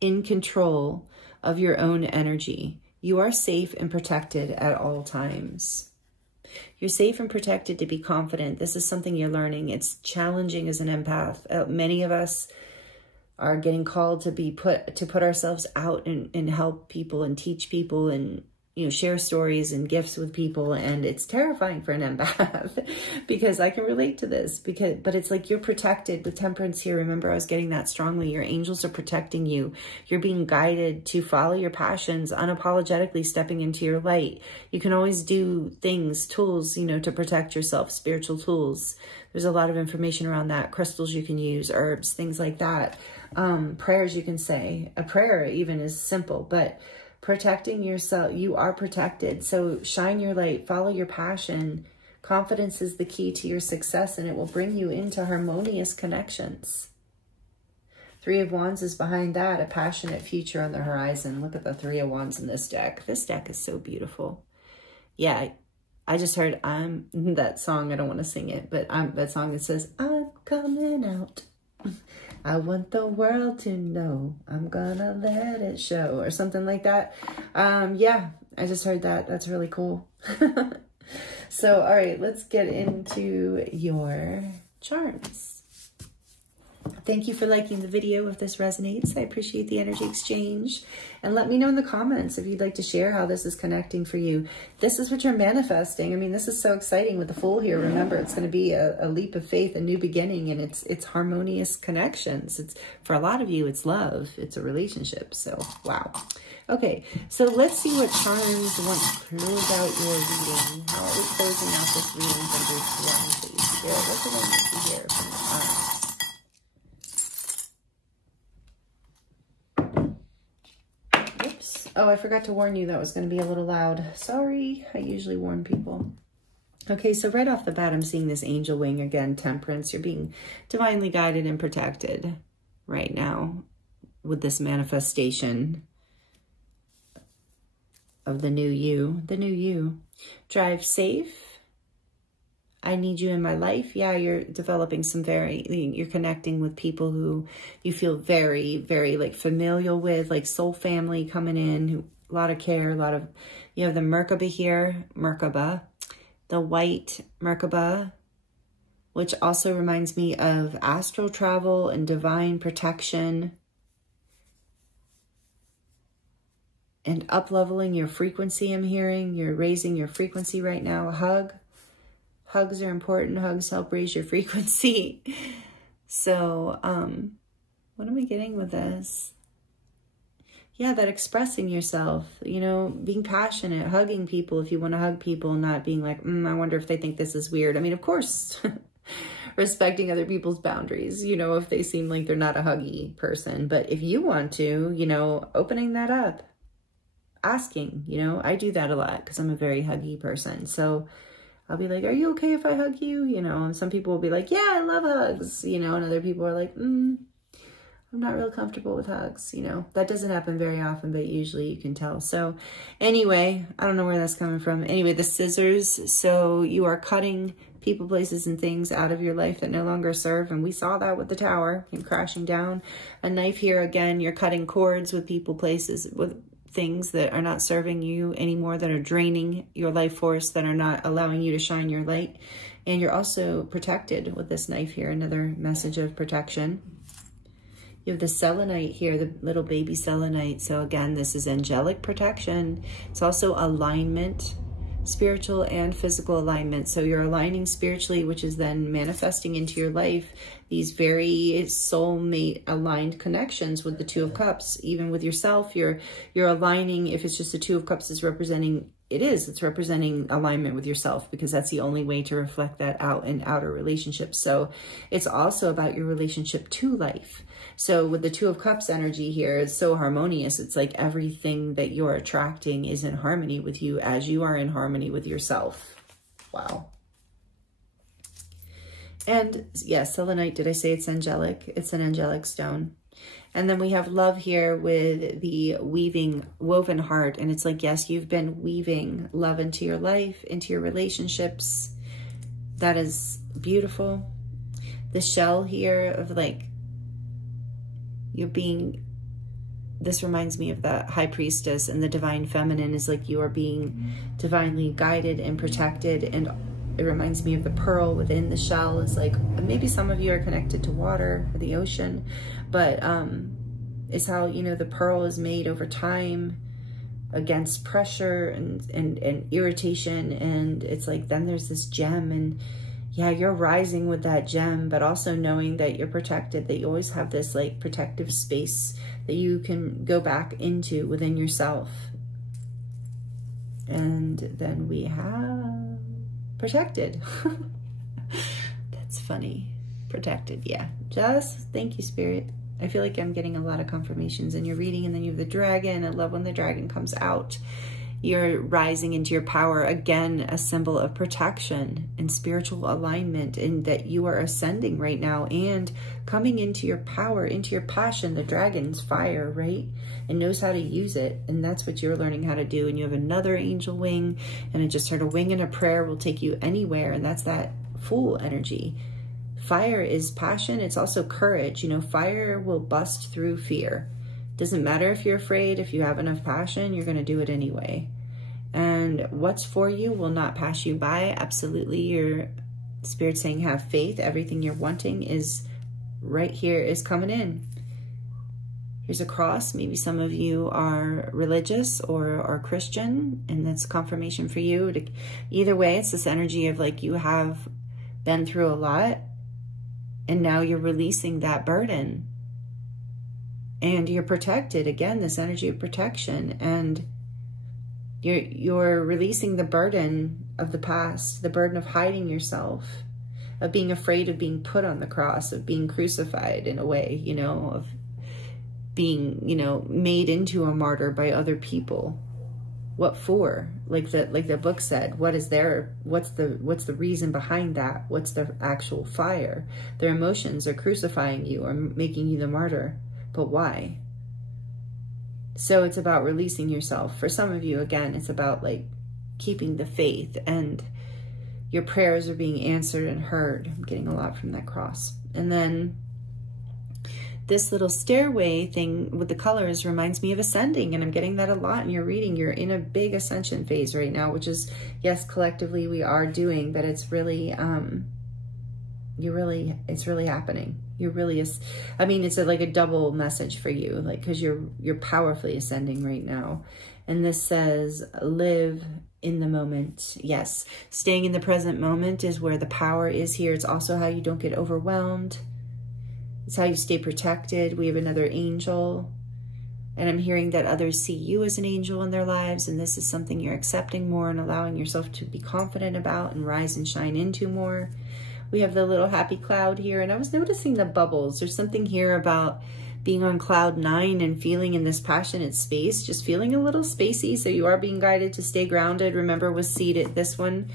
in control of your own energy. You are safe and protected at all times. You're safe and protected to be confident. This is something you're learning. It's challenging as an empath. Many of us are getting called to put ourselves out and help people and teach people and, you know, share stories and gifts with people. And it's terrifying for an empath because I can relate to this, but it's like you're protected with Temperance here. Remember, I was getting that strongly. Your angels are protecting you. You're being guided to follow your passions, unapologetically stepping into your light. You can always do things, tools, you know, to protect yourself, spiritual tools. There's a lot of information around that. Crystals you can use, herbs, things like that. Prayers you can say. A prayer even is simple, but protecting yourself, you are protected. So shine your light, follow your passion. Confidence is the key to your success, and it will bring you into harmonious connections. 3 of Wands is behind that, a passionate future on the horizon. Look at the 3 of Wands in this deck. This deck is so beautiful. Yeah, I just heard that song. I don't want to sing it, but that song that says, I'm coming out. I want the world to know, I'm gonna let it show, or something like that. Yeah, I just heard that. That's really cool. So, all right, let's get into your charms. Thank you for liking the video if this resonates. I appreciate the energy exchange. And let me know in the comments if you'd like to share how this is connecting for you. This is what you're manifesting. I mean, this is so exciting with the Fool here. Remember, it's going to be a leap of faith, a new beginning, and it's harmonious connections. It's, for a lot of you, it's love. It's a relationship. So, wow. Okay, so let's see what charms want to close out your reading. How are we closing out this reading from group 1, please? Spirit, what do I need to hear from the charms? Oh, I forgot to warn you that was going to be a little loud. Sorry, I usually warn people. Okay, so right off the bat, I'm seeing this angel wing again, Temperance. You're being divinely guided and protected right now with this manifestation of the new you. The new you. Drive safe, I need you in my life. Yeah, you're developing some you're connecting with people who you feel very, very like familial with, like soul family coming in, a lot of care, you have the Merkaba here, the white Merkaba, which also reminds me of astral travel and divine protection and up-leveling your frequency. I'm hearing you're raising your frequency right now. A hug. Hugs are important. Hugs help raise your frequency. So, what am I getting with this? Yeah, that expressing yourself, you know, being passionate, hugging people if you want to hug people, not being like, I wonder if they think this is weird. I mean, of course, respecting other people's boundaries, you know, if they seem like they're not a huggy person. But if you want to, you know, opening that up, asking, you know, I do that a lot because I'm a very huggy person. So I'll be like, are you okay if I hug you? You know, and some people will be like, yeah, I love hugs, you know, and other people are like, I'm not real comfortable with hugs, you know. That doesn't happen very often, but usually you can tell. So anyway, I don't know where that's coming from. Anyway, the scissors. So you are cutting people, places, and things out of your life that no longer serve. And we saw that with the tower, came crashing down. A knife here, again, you're cutting cords with people, places, with things that are not serving you anymore, that are draining your life force, that are not allowing you to shine your light. And you're also protected with this knife here, another message of protection. You have the selenite here, the little baby selenite. So again, this is angelic protection. It's also alignment, spiritual and physical alignment. So you're aligning spiritually, which is then manifesting into your life these very soulmate aligned connections with the Two of Cups. Even with yourself, you're aligning. If it's just the Two of Cups is representing, it's representing alignment with yourself, because that's the only way to reflect that out in outer relationships. So it's also about your relationship to life. So with the Two of Cups energy here, it's so harmonious. It's like everything that you're attracting is in harmony with you as you are in harmony with yourself. Wow. And yes, selenite, did I say it's angelic? It's an angelic stone. And then we have love here with the woven heart. And it's like, yes, you've been weaving love into your life, into your relationships. That is beautiful. The shell here of like, this reminds me of the high priestess and the divine feminine, is like you are being divinely guided and protected. And it reminds me of the pearl within the shell. Is like, maybe some of you are connected to water or the ocean, but it's how, you know, the pearl is made over time against pressure and irritation. And it's like, then there's this gem, and yeah, you're rising with that gem, but also knowing that you're protected, that you always have this like protective space that you can go back into within yourself. And then we have protected. That's funny. Protected, yeah. Just thank you, Spirit. I feel like I'm getting a lot of confirmations in your reading. And then you have the dragon. I love when the dragon comes out. You're rising into your power. Again, a symbol of protection and spiritual alignment, and that you are ascending right now and coming into your power, into your passion. The dragon's fire, right? And knows how to use it. And that's what you're learning how to do. And you have another angel wing, and I just heard a wing and a prayer will take you anywhere. And that's that Fool energy. Fire is passion. It's also courage. You know, fire will bust through fear. Doesn't matter if you're afraid. If you have enough passion, you're going to do it anyway. And what's for you will not pass you by. Absolutely. Your Spirit saying have faith. Everything you're wanting is right here, is coming in. Here's a cross. Maybe some of you are religious or are Christian, and that's confirmation for you. Either way, it's this energy of like you have been through a lot, and now you're releasing that burden. And you're protected. Again, this energy of protection. And you're releasing the burden of the past, the burden of hiding yourself, of being afraid of being put on the cross, of being crucified in a way, you know, of being, you know, made into a martyr by other people. What for? Like the book said, what's the reason behind that? What's the actual fire? Their emotions are crucifying you or making you the martyr. But why? So it's about releasing yourself. For some of you, again, it's about like keeping the faith and your prayers are being answered and heard. I'm getting a lot from that cross. And then this little stairway thing with the colors reminds me of ascending, and I'm getting that a lot in your reading. You're in a big ascension phase right now, which is, yes, collectively we are doing, but it's really, it's really happening. You're really, I mean, it's like a double message for you, like, because you're powerfully ascending right now. And this says, live in the moment. Yes, staying in the present moment is where the power is here. It's also how you don't get overwhelmed. It's how you stay protected. We have another angel, and I'm hearing that others see you as an angel in their lives, and this is something you're accepting more and allowing yourself to be confident about and rise and shine into more. We have the little happy cloud here, and I was noticing the bubbles. There's something here about being on cloud 9 and feeling in this passionate space, just feeling a little spacey. So you are being guided to stay grounded. Remember, was seated this one.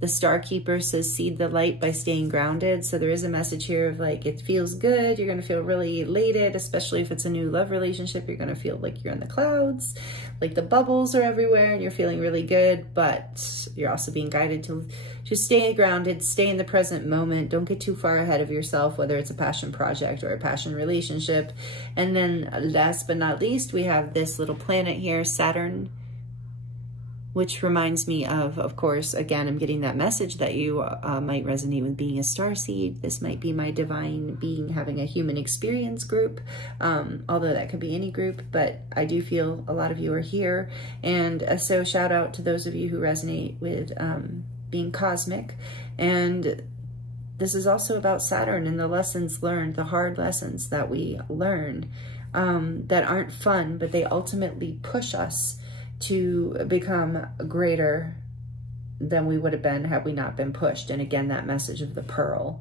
The Star Keeper says, seed the light by staying grounded. So there is a message here of like, it feels good. You're going to feel really elated, especially if it's a new love relationship. You're going to feel like you're in the clouds, like the bubbles are everywhere and you're feeling really good, but you're also being guided to just stay grounded, stay in the present moment. Don't get too far ahead of yourself, whether it's a passion project or a passion relationship. And then last but not least, we have this little planet here, Saturn, which reminds me of course, again, I'm getting that message that you might resonate with being a starseed. This might be my divine being having a human experience group, although that could be any group, but I do feel a lot of you are here. And so shout out to those of you who resonate with being cosmic. And this is also about Saturn and the lessons learned, the hard lessons that we learn that aren't fun, but they ultimately push us to become greater than we would have been had we not been pushed. And again, that message of the pearl.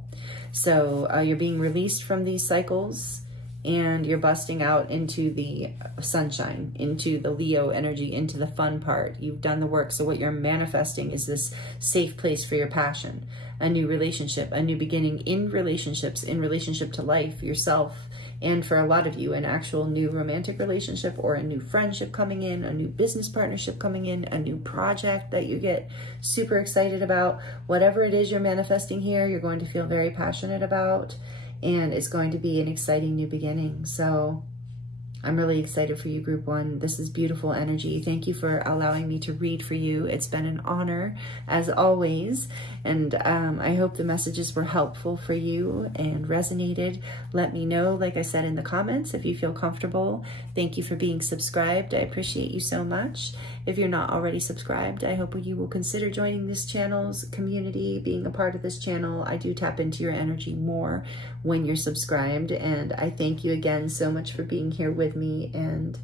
So you're being released from these cycles and you're busting out into the sunshine, into the Leo energy, into the fun part. You've done the work. So what you're manifesting is this safe place for your passion, a new relationship, a new beginning in relationships, in relationship to life, yourself, and for a lot of you, an actual new romantic relationship or a new friendship coming in, a new business partnership coming in, a new project that you get super excited about. Whatever it is you're manifesting here, you're going to feel very passionate about, and it's going to be an exciting new beginning. So I'm really excited for you, Group 1. This is beautiful energy. Thank you for allowing me to read for you. It's been an honor, as always. And I hope the messages were helpful for you and resonated. Let me know, like I said, in the comments if you feel comfortable. Thank you for being subscribed. I appreciate you so much. If you're not already subscribed, I hope you will consider joining this channel's community, being a part of this channel. I do tap into your energy more when you're subscribed. And I thank you again so much for being here with me. And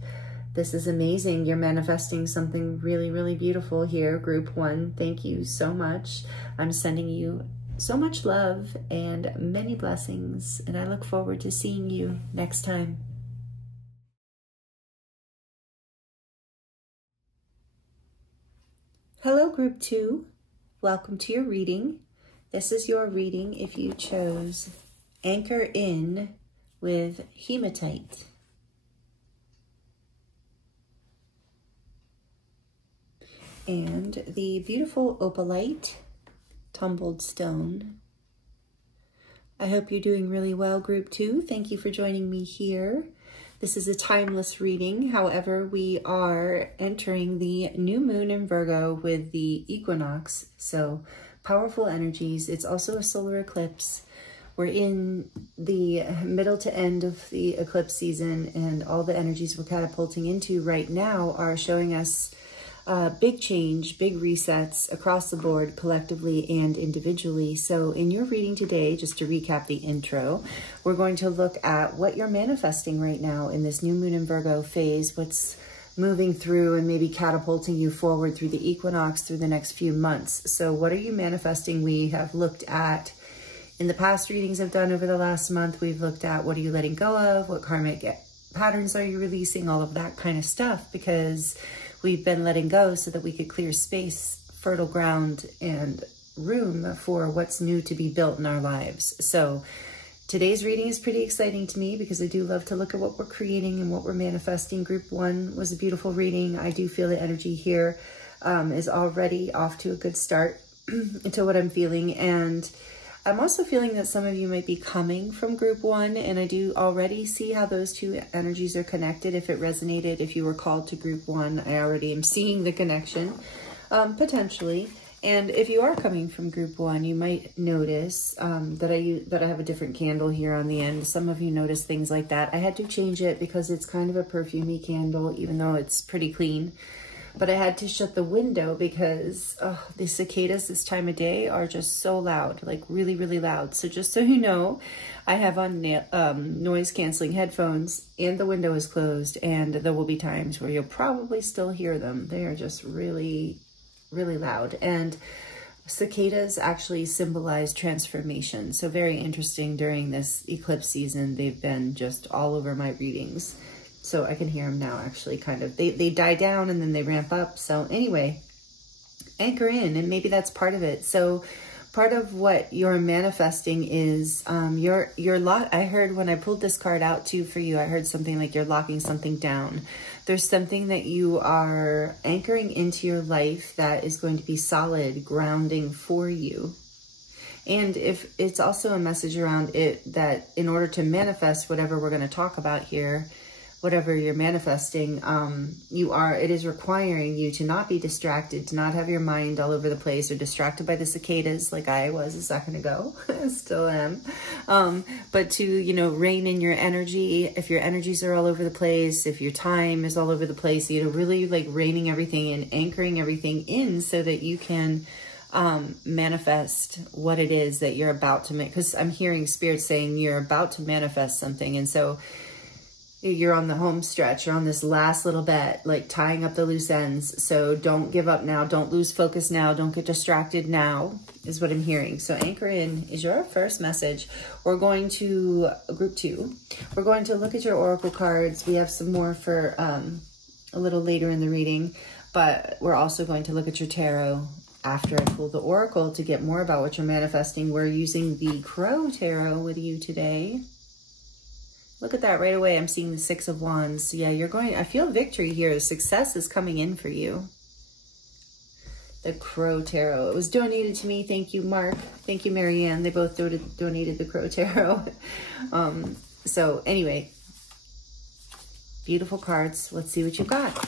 this is amazing. You're manifesting something really, really beautiful here, Group 1. Thank you so much. I'm sending you so much love and many blessings, and I look forward to seeing you next time. Hello, Group 2. Welcome to your reading. This is your reading if you chose Anchor In with Hematite. And the beautiful Opalite, Tumbled Stone. I hope you're doing really well, Group 2. Thank you for joining me here. This is a timeless reading. However, we are entering the new moon in Virgo with the equinox. So powerful energies. It's also a solar eclipse. We're in the middle to end of the eclipse season, and all the energies we're catapulting into right now are showing us big change, big resets across the board, collectively and individually. So in your reading today, just to recap the intro, we're going to look at what you're manifesting right now in this new moon in Virgo phase, what's moving through and maybe catapulting you forward through the equinox through the next few months. So what are you manifesting? We have looked at, in the past readings I've done over the last month, we've looked at what are you letting go of, what karmic patterns are you releasing, all of that kind of stuff, because we've been letting go so that we could clear space, fertile ground, and room for what's new to be built in our lives. So today's reading is pretty exciting to me because I do love to look at what we're creating and what we're manifesting. Group 1 was a beautiful reading. I do feel the energy here is already off to a good start. into what I'm feeling. And I'm also feeling that some of you might be coming from group 1, and I do already see how those two energies are connected. If it resonated, if you were called to group 1, I already am seeing the connection, potentially. And if you are coming from group 1, you might notice that I have a different candle here on the end. Some of you notice things like that. I had to change it because it's kind of a perfumey candle, even though it's pretty clean. But I had to shut the window because the cicadas this time of day are just so loud, like really, really loud. So just so you know, I have on noise canceling headphones and the window is closed, and there will be times where you'll probably still hear them. They are just really, really loud. And cicadas actually symbolize transformation. So very interesting during this eclipse season. They've been just all over my readings. So I can hear them now, actually, kind of. They die down and then they ramp up. So anyway, anchor in, and maybe that's part of it. So part of what you're manifesting is I heard when I pulled this card out too for you, I heard something like you're locking something down. There's something that you are anchoring into your life that is going to be solid, grounding for you. And if it's also a message around it that in order to manifest whatever we're going to talk about here, whatever you're manifesting, it is requiring you to not be distracted, to not have your mind all over the place or distracted by the cicadas like I was a second ago, still am. But to, rein in your energy. If your energies are all over the place, if your time is all over the place, really like reining everything and anchoring everything in so that you can manifest what it is that you're about to make. Because I'm hearing Spirit saying you're about to manifest something. And so you're on the home stretch. You're on this last little bit, like tying up the loose ends. So don't give up now. Don't lose focus now. Don't get distracted now, is what I'm hearing. So anchor in is your first message. We're going to group 2. We're going to look at your oracle cards. We have some more for a little later in the reading, but we're also going to look at your tarot after I pull the oracle to get more about what you're manifesting. We're using the Crow Tarot with you today. Look at that right away. I'm seeing the 6 of Wands. Yeah, I feel victory here. Success is coming in for you. The Crow Tarot. It was donated to me. Thank you, Mark. Thank you, Marianne. They both donated the Crow Tarot. So anyway, beautiful cards. Let's see what you got.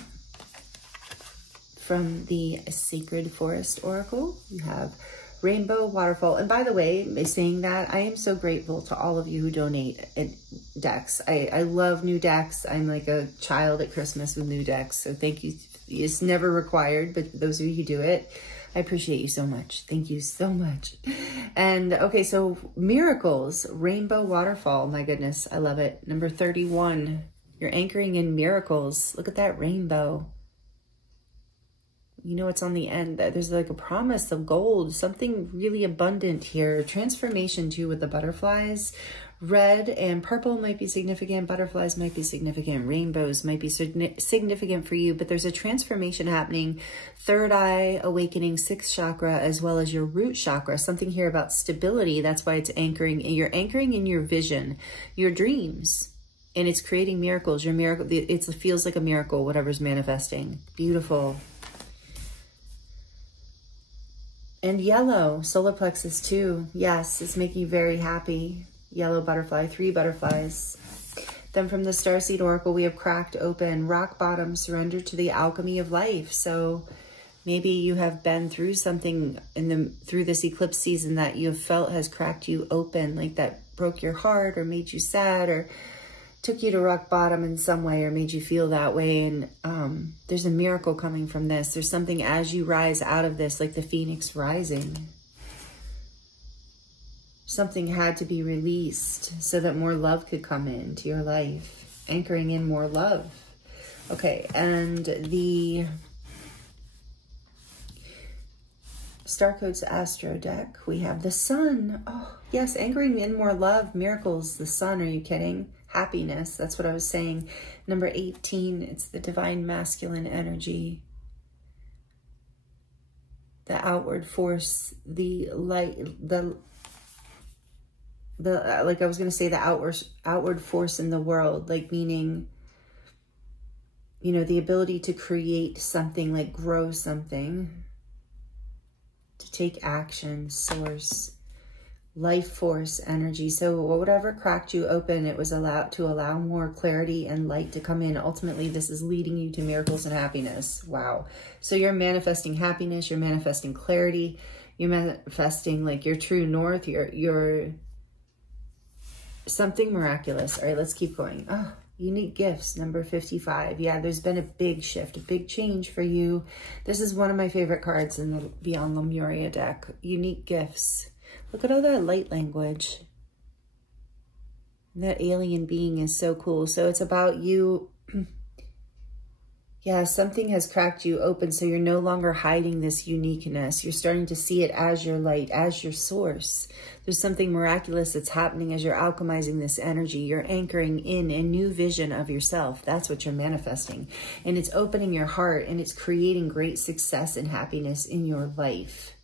From the Sacred Forest Oracle, you have Rainbow Waterfall. And by the way, saying that, I am so grateful to all of you who donate decks. I love new decks. I'm like a child at Christmas with new decks. So thank you. It's never required, but those of you who do it, I appreciate you so much. Thank you so much. And okay, so miracles, Rainbow Waterfall. My goodness, I love it. Number 31, you're anchoring in miracles. Look at that rainbow. It's on the end. There's like a promise of gold, something really abundant here. Transformation too with the butterflies. Red and purple might be significant. Butterflies might be significant. Rainbows might be significant for you, but there's a transformation happening. Third eye awakening, 6th chakra, as well as your root chakra. Something here about stability. That's why it's anchoring. You're anchoring in your vision, your dreams, and it's creating miracles. Your miracle, it feels like a miracle, whatever's manifesting. Beautiful. And yellow, solar plexus too. Yes, it's making you very happy. Yellow butterfly, 3 butterflies. Then from the Starseed Oracle, we have cracked open, rock bottom, surrender to the alchemy of life. So maybe you have been through something through this eclipse season that you have felt has cracked you open, like that broke your heart or made you sad or took you to rock bottom in some way or made you feel that way. And there's a miracle coming from this. There's something as you rise out of this, like the phoenix rising. Something had to be released so that more love could come into your life. Anchoring in more love. Okay, and the Star Codes Astro deck, we have the sun. Oh, yes, anchoring in more love, miracles, the sun. Are you kidding? Happiness, that's what I was saying. Number 18, it's the divine masculine energy. The outward force, the light, like I was going to say, the outward force in the world, like meaning, the ability to create something, like grow something, to take action, source, life force energy. So whatever cracked you open, it was allowed to allow more clarity and light to come in. Ultimately, this is leading you to miracles and happiness. Wow. So you're manifesting happiness, you're manifesting clarity, you're manifesting like your true north, you're something miraculous. All right, let's keep going. Oh, unique gifts, number 55. Yeah, there's been a big shift, a big change for you. This is one of my favorite cards in the Beyond Lemuria deck. Unique gifts. Look at all that light language. That alien being is so cool. So it's about you. Yeah, something has cracked you open, so you're no longer hiding this uniqueness. You're starting to see it as your light, as your source. There's something miraculous that's happening as you're alchemizing this energy. You're anchoring in a new vision of yourself. That's what you're manifesting. And it's opening your heart, and it's creating great success and happiness in your life.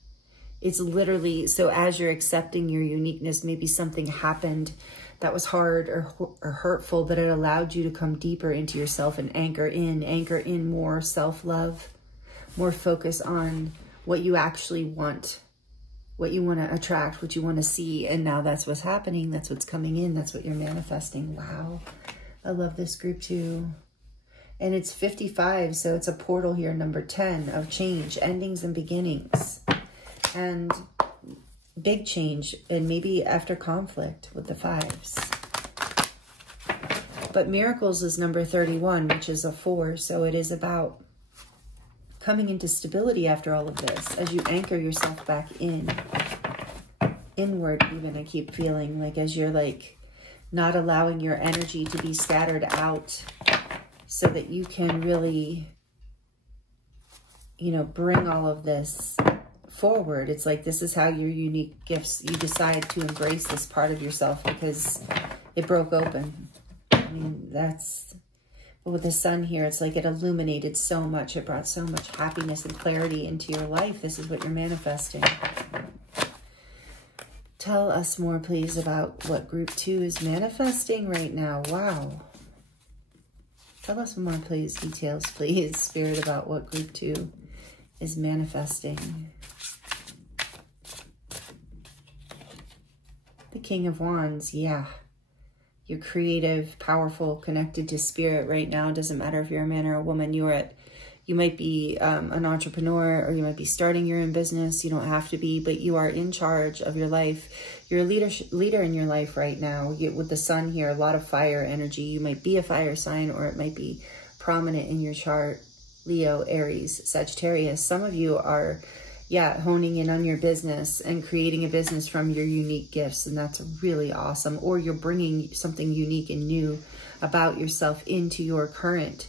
It's literally, so as you're accepting your uniqueness, maybe something happened that was hard or hurtful, but it allowed you to come deeper into yourself and anchor in more self-love, more focus on what you actually want, what you want to attract, what you want to see. And now that's what's happening. That's what's coming in. That's what you're manifesting. Wow. I love this group too. And it's 55. So it's a portal here, number 10 of change, endings and beginnings. And big change, and maybe after conflict with the 5s. But miracles is number 31, which is a 4. So it is about coming into stability after all of this, as you anchor yourself back inward even. I keep feeling like as you're like not allowing your energy to be scattered out, so that you can really, you know, bring all of this forward. It's like, this is how your unique gifts, you decide to embrace this part of yourself because it broke open. I mean, that's, but with the sun here, it's like it illuminated so much. It brought so much happiness and clarity into your life. This is what you're manifesting. Tell us more, please, about what group 2 is manifesting right now. Wow. Tell us more, please, details, please, Spirit, about what group 2 is manifesting. The King of Wands, yeah. You're creative, powerful, connected to spirit right now. It doesn't matter if you're a man or a woman. You might be an entrepreneur, or you might be starting your own business. You don't have to be, but you are in charge of your life. You're a leader in your life right now. With the sun here, a lot of fire energy. You might be a fire sign, or it might be prominent in your chart. Leo, Aries, Sagittarius. Some of you are, yeah, honing in on your business and creating a business from your unique gifts. And that's really awesome. Or you're bringing something unique and new about yourself into your current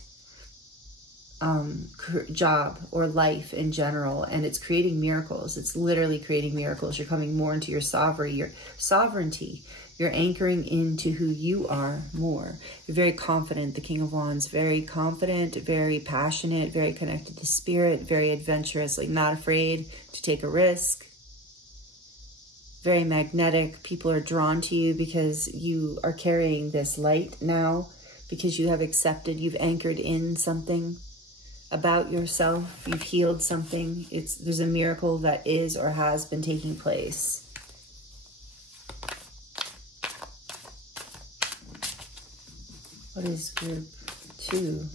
job or life in general. And it's creating miracles. It's literally creating miracles. You're coming more into your sovereignty. You're anchoring into who you are more. You're very confident, the King of Wands, very confident, very passionate, very connected to spirit, very adventurous, like not afraid to take a risk. Very magnetic. People are drawn to you because you are carrying this light now, because you have accepted, you've anchored in something about yourself. You've healed something. There's a miracle that is or has been taking place. What is group 2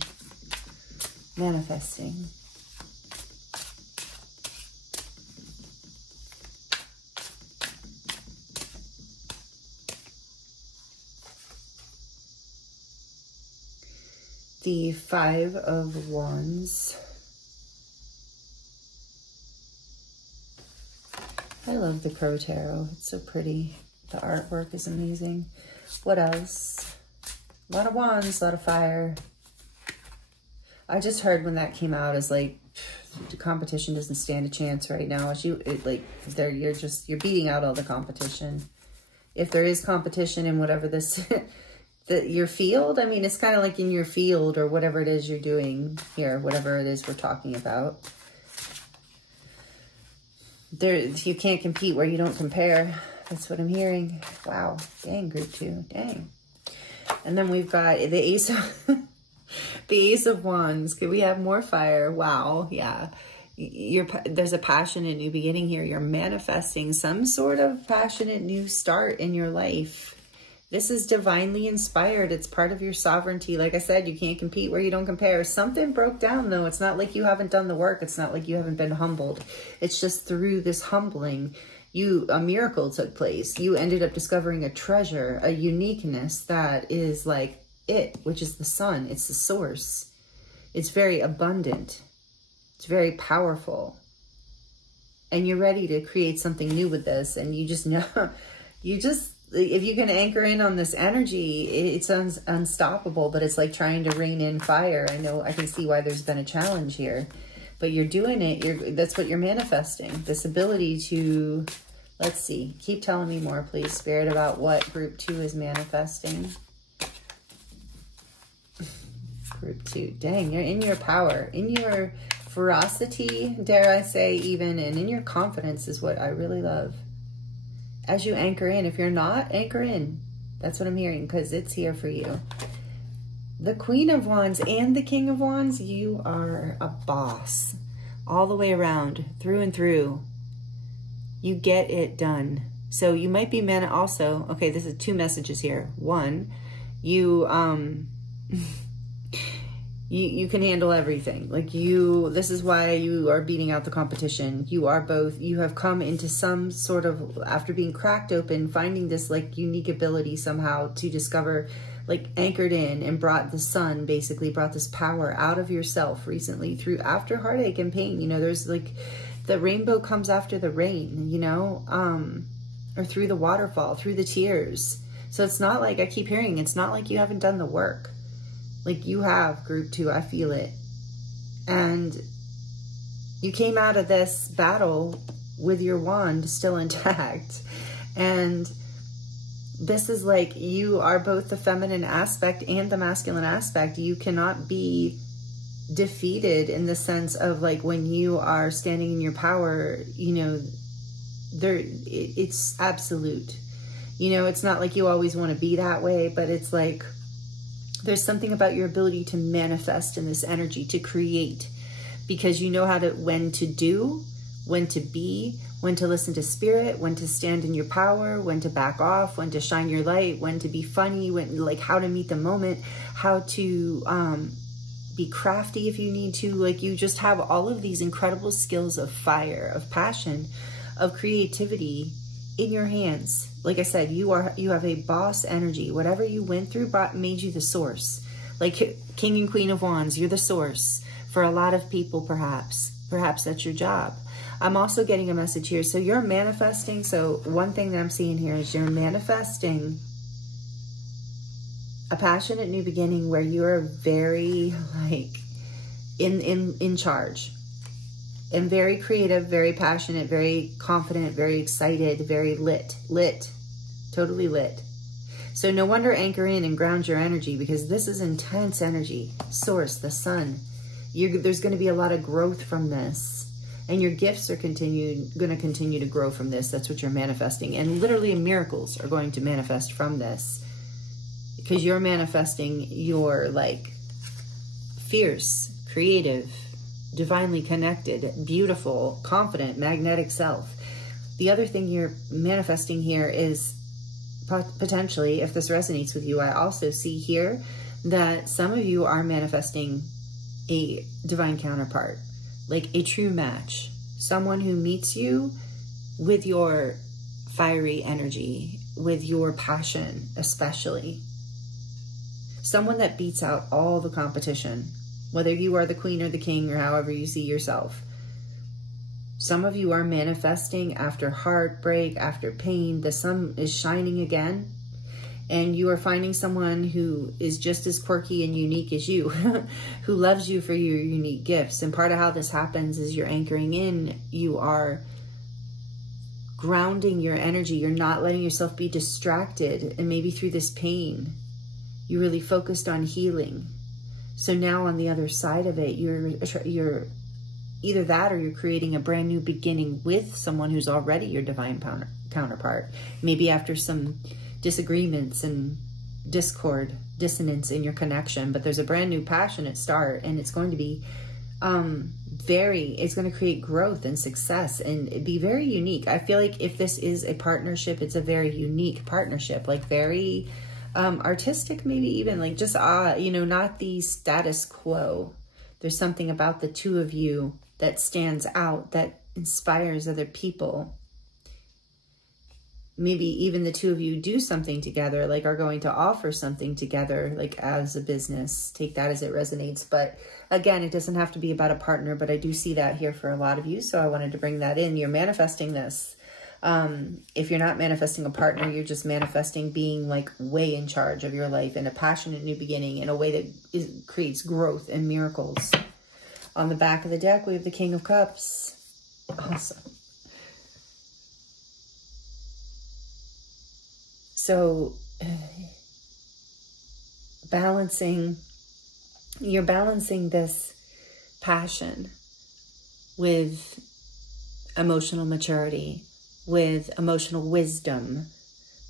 manifesting? The 5 of Wands. I love the Crow Tarot. It's so pretty. The artwork is amazing. What else? A lot of wands, a lot of fire. I just heard when that came out, is like, the competition doesn't stand a chance right now. You're beating out all the competition. If there is competition in whatever this, your field, I mean, it's kind of like in your field or whatever it is you're doing here, whatever it is we're talking about. You can't compete where you don't compare. That's what I'm hearing. Wow. Dang, group 2. Dang. And then we've got the Ace of, the Ace of Wands. Could we have more fire? Wow. Yeah. there's a passionate new beginning here. You're manifesting some sort of passionate new start in your life. This is divinely inspired. It's part of your sovereignty. Like I said, you can't compete where you don't compare. Something broke down, though. It's not like you haven't done the work. It's not like you haven't been humbled. It's just through this humbling, a miracle took place. You ended up discovering a treasure, a uniqueness that is like which is the sun. It's the source. It's very abundant. It's very powerful. And you're ready to create something new with this. And you just know, if you can anchor in on this energy, it's unstoppable, but it's like trying to rein in fire. I know, I can see why there's been a challenge here, but you're doing it. That's what you're manifesting. This ability to, let's see, keep telling me more, please, Spirit, about what group 2 is manifesting. Group 2, dang, you're in your power, in your ferocity, dare I say, even, and in your confidence is what I really love. As you anchor in, if you're not, anchor in. That's what I'm hearing, because it's here for you. The Queen of Wands and the King of Wands, you are a boss. All the way around, through and through. You get it done. So you might be also, okay, this is 2 messages here. 1, you you can handle everything. Like this is why you are beating out the competition. You are both, you have come into some sort of, after being cracked open, finding this like unique ability somehow to discover, like anchored in and brought the sun, basically brought this power out of yourself recently after heartache and pain. You know, there's like, the rainbow comes after the rain, you know, or through the waterfall, through the tears. So it's not like, I keep hearing, it's not like you haven't done the work. Like you have, group 2, I feel it. And you came out of this battle with your wand still intact. And this is like, you are both the feminine aspect and the masculine aspect. You cannot be defeated in the sense of like, when you are standing in your power, you know, it's absolute. You know, it's not like you always want to be that way, but it's like, there's something about your ability to manifest in this energy, to create, because you know when to do, when to be, when to listen to spirit, when to stand in your power, when to back off, when to shine your light, when to be funny, like how to meet the moment, how to be crafty if you need to. Like you just have all of these incredible skills of fire, of passion, of creativity in your hands. Like I said, you have a boss energy. Whatever you went through made you the source. Like King and Queen of Wands, you're the source for a lot of people, perhaps. Perhaps that's your job. I'm also getting a message here. So you're manifesting. So one thing that I'm seeing here is you're manifesting a passionate new beginning where you are very like in charge. And very creative, very passionate, very confident, very excited, very lit, totally lit. So no wonder anchor in and ground your energy, because this is intense energy. Source, the sun. There's going to be a lot of growth from this. And your gifts are going to continue to grow from this. That's what you're manifesting. And literally miracles are going to manifest from this. Because you're manifesting your like fierce, creative, divinely connected, beautiful, confident, magnetic self. The other thing you're manifesting here is potentially, if this resonates with you, I also see here that some of you are manifesting a divine counterpart, like a true match, someone who meets you with your fiery energy, with your passion, especially. Someone that beats out all the competition. Whether you are the queen or the king or however you see yourself. Some of you are manifesting after heartbreak, after pain. The sun is shining again. And you are finding someone who is just as quirky and unique as you. Who loves you for your unique gifts. And part of how this happens is you're anchoring in. You are grounding your energy. You're not letting yourself be distracted. And maybe through this pain, you really focused on healing. So now on the other side of it, you're either that or you're creating a brand new beginning with someone who's already your divine counterpart. Maybe after some disagreements and discord, dissonance in your connection, but there's a brand new passionate start, and it's going to be it's going to create growth and success and be very unique. I feel like if this is a partnership, it's a very unique partnership, like very artistic, maybe even like just, you know, not the status quo. There's something about the two of you that stands out, that inspires other people. Maybe even the two of you do something together, like are going to offer something together, like as a business. Take that as it resonates. But again, it doesn't have to be about a partner, but I do see that here for a lot of you. So I wanted to bring that in. You're manifesting this. If you're not manifesting a partner, you're just manifesting being like way in charge of your life in a passionate new beginning in a way that creates growth and miracles. On the back of the deck, we have the King of Cups. Awesome. So you're balancing this passion with emotional maturity, with emotional wisdom,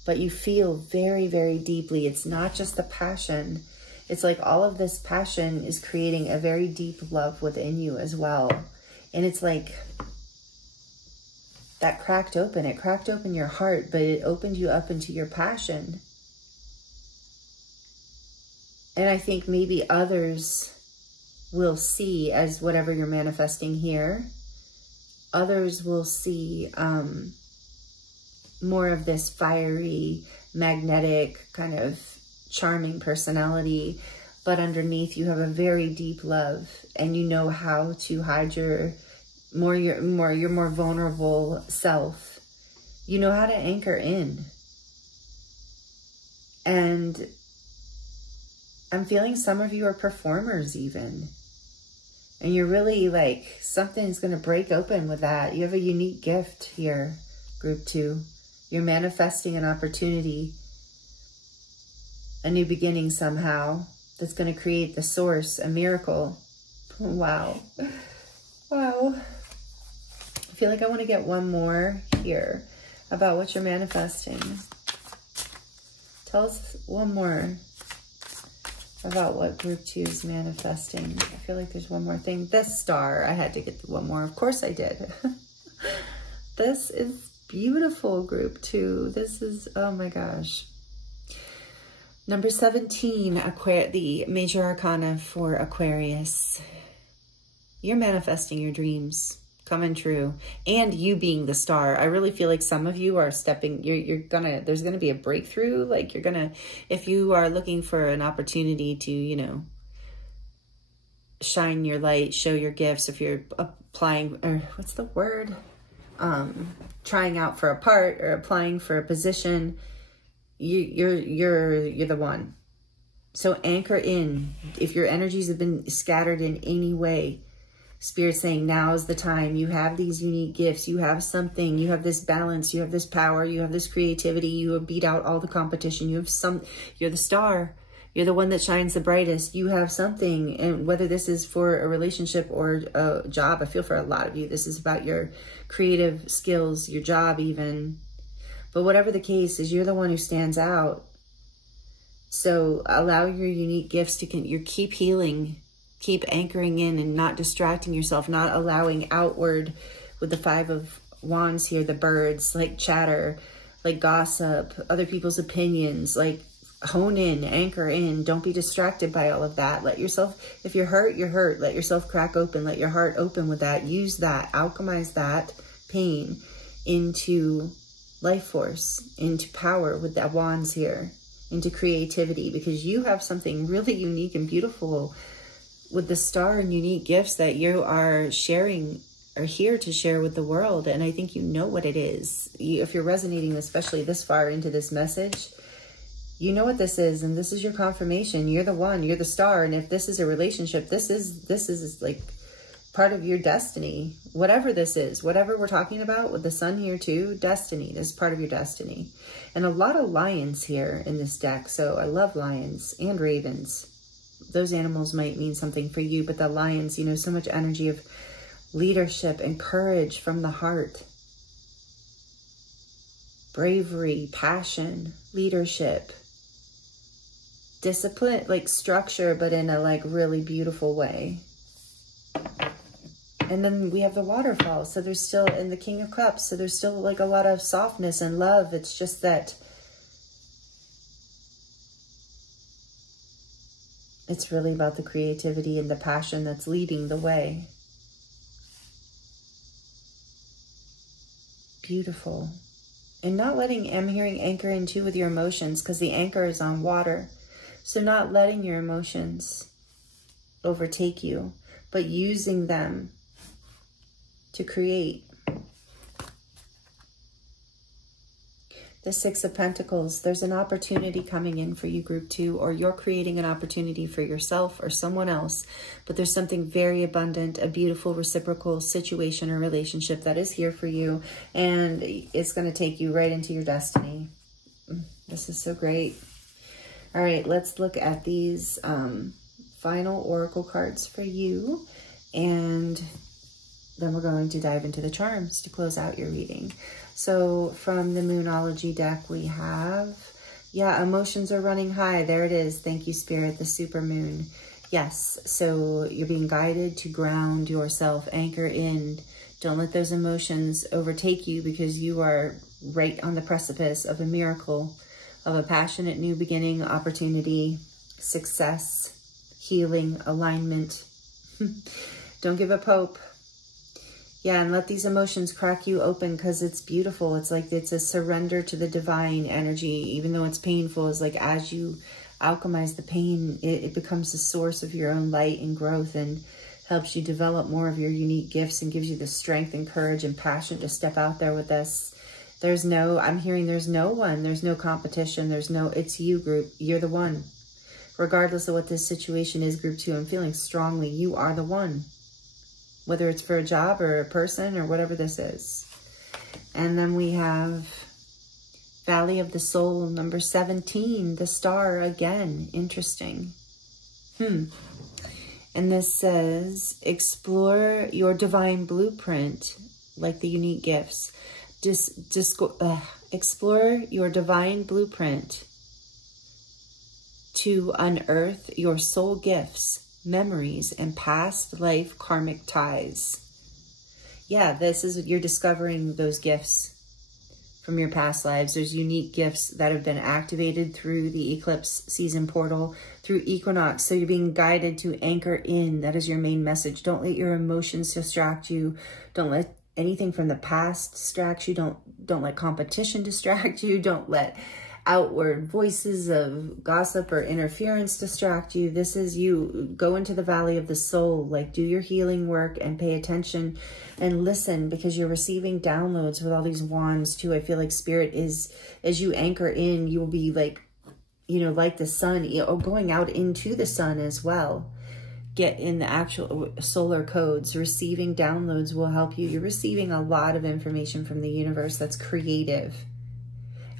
but you feel very, very deeply. It's not just the passion. It's like all of this passion is creating a very deep love within you as well. And it's like that cracked open. It cracked open your heart, but it opened you up into your passion. And I think maybe others will see, as whatever you're manifesting here, others will see more of this fiery, magnetic, kind of charming personality, but underneath you have a very deep love, and you know how to hide your more vulnerable self. You know how to anchor in. And I'm feeling some of you are performers even. And you're really like, something's going to break open with that. You have a unique gift here, group 2. You're manifesting an opportunity, a new beginning somehow, that's going to create the source, a miracle. Wow. Wow. I feel like I want to get one more here about what you're manifesting. Tell us one more about what group 2 is manifesting. I feel like there's one more thing. This star, I had to get one more. Of course I did. This is beautiful, group 2. This is, oh my gosh. Number 17, the major arcana for Aquarius. You're manifesting your dreams coming true, and you being the star. I really feel like some of you are stepping, there's gonna be a breakthrough. Like if you are looking for an opportunity to, you know, shine your light, show your gifts, if you're applying, or what's the word? Trying out for a part or applying for a position, you're the one. So anchor in. If your energies have been scattered in any way, Spirit saying now is the time. You have these unique gifts. You have something. You have this balance. You have this power. You have this creativity. You have beat out all the competition. You're the star. You're the one that shines the brightest. You have something. And whether this is for a relationship or a job, I feel for a lot of you, this is about your creative skills, your job even. But whatever the case is, you're the one who stands out. So allow your unique gifts to keep healing. Keep anchoring in and not distracting yourself, not allowing outward with the 5 of Wands here, the birds, like chatter, like gossip, other people's opinions, like hone in, anchor in. Don't be distracted by all of that. Let yourself, if you're hurt, you're hurt. Let yourself crack open. Let your heart open with that. Use that, alchemize that pain into life force, into power with the Wands here, into creativity, because you have something really unique and beautiful with the star and unique gifts that you are sharing, are here to share with the world. And I think you know what it is. If you're resonating, especially this far into this message, you know what this is, and this is your confirmation. You're the one, you're the star. And if this is a relationship, this is like part of your destiny. Whatever this is, whatever we're talking about with the sun here too, destiny, this is part of your destiny. And a lot of lions here in this deck. So I love lions and ravens. Those animals might mean something for you, but the lions, you know, so much energy of leadership and courage from the heart. Bravery, passion, leadership, discipline, like structure, but in a like really beautiful way. And then we have the waterfall. So there's still, in the King of Cups, so there's still like a lot of softness and love. It's just that it's really about the creativity and the passion that's leading the way. Beautiful. And not letting, I'm hearing anchor in too with your emotions, because the anchor is on water. So not letting your emotions overtake you, but using them to create. The Six of Pentacles, there's an opportunity coming in for you, group 2, or you're creating an opportunity for yourself or someone else, but there's something very abundant, a beautiful reciprocal situation or relationship that is here for you, and it's going to take you right into your destiny. This is so great. All right, let's look at these final oracle cards for you, and then we're going to dive into the charms to close out your reading. So from the Moonology deck, we have, yeah, emotions are running high. There it is. Thank you, Spirit, the super moon. Yes, so you're being guided to ground yourself, anchor in. Don't let those emotions overtake you, because you are right on the precipice of a miracle, of a passionate new beginning, opportunity, success, healing, alignment. Don't give up hope. Yeah, and let these emotions crack you open, because it's beautiful. It's like it's a surrender to the divine energy, even though it's painful. It's like as you alchemize the pain, it becomes the source of your own light and growth, and helps you develop more of your unique gifts, and gives you the strength and courage and passion to step out there with this. There's no, I'm hearing there's no one, there's no competition, there's no, it's you, group. You're the one. Regardless of what this situation is, group 2, I'm feeling strongly, you are the one. Whether it's for a job or a person or whatever this is. And then we have Valley of the Soul, number 17, the star again. Interesting. And this says, explore your divine blueprint, like the unique gifts. Explore your divine blueprint to unearth your soul gifts, memories, and past life karmic ties. Yeah, this is, you're discovering those gifts from your past lives. There's unique gifts that have been activated through the eclipse season portal, through equinox. So you're being guided to anchor in. That is your main message. Don't let your emotions distract you. Don't let anything from the past distract you. Don't let competition distract you. Don't let outward voices of gossip or interference distract you. This is you. Go into the valley of the soul, like do your healing work and pay attention and listen, because you're receiving downloads with all these wands too. I feel like Spirit is, as you anchor in, you will be like, you know, like the sun, or going out into the sun as well. Get in the actual solar codes. Receiving downloads will help you. You're receiving a lot of information from the universe that's creative.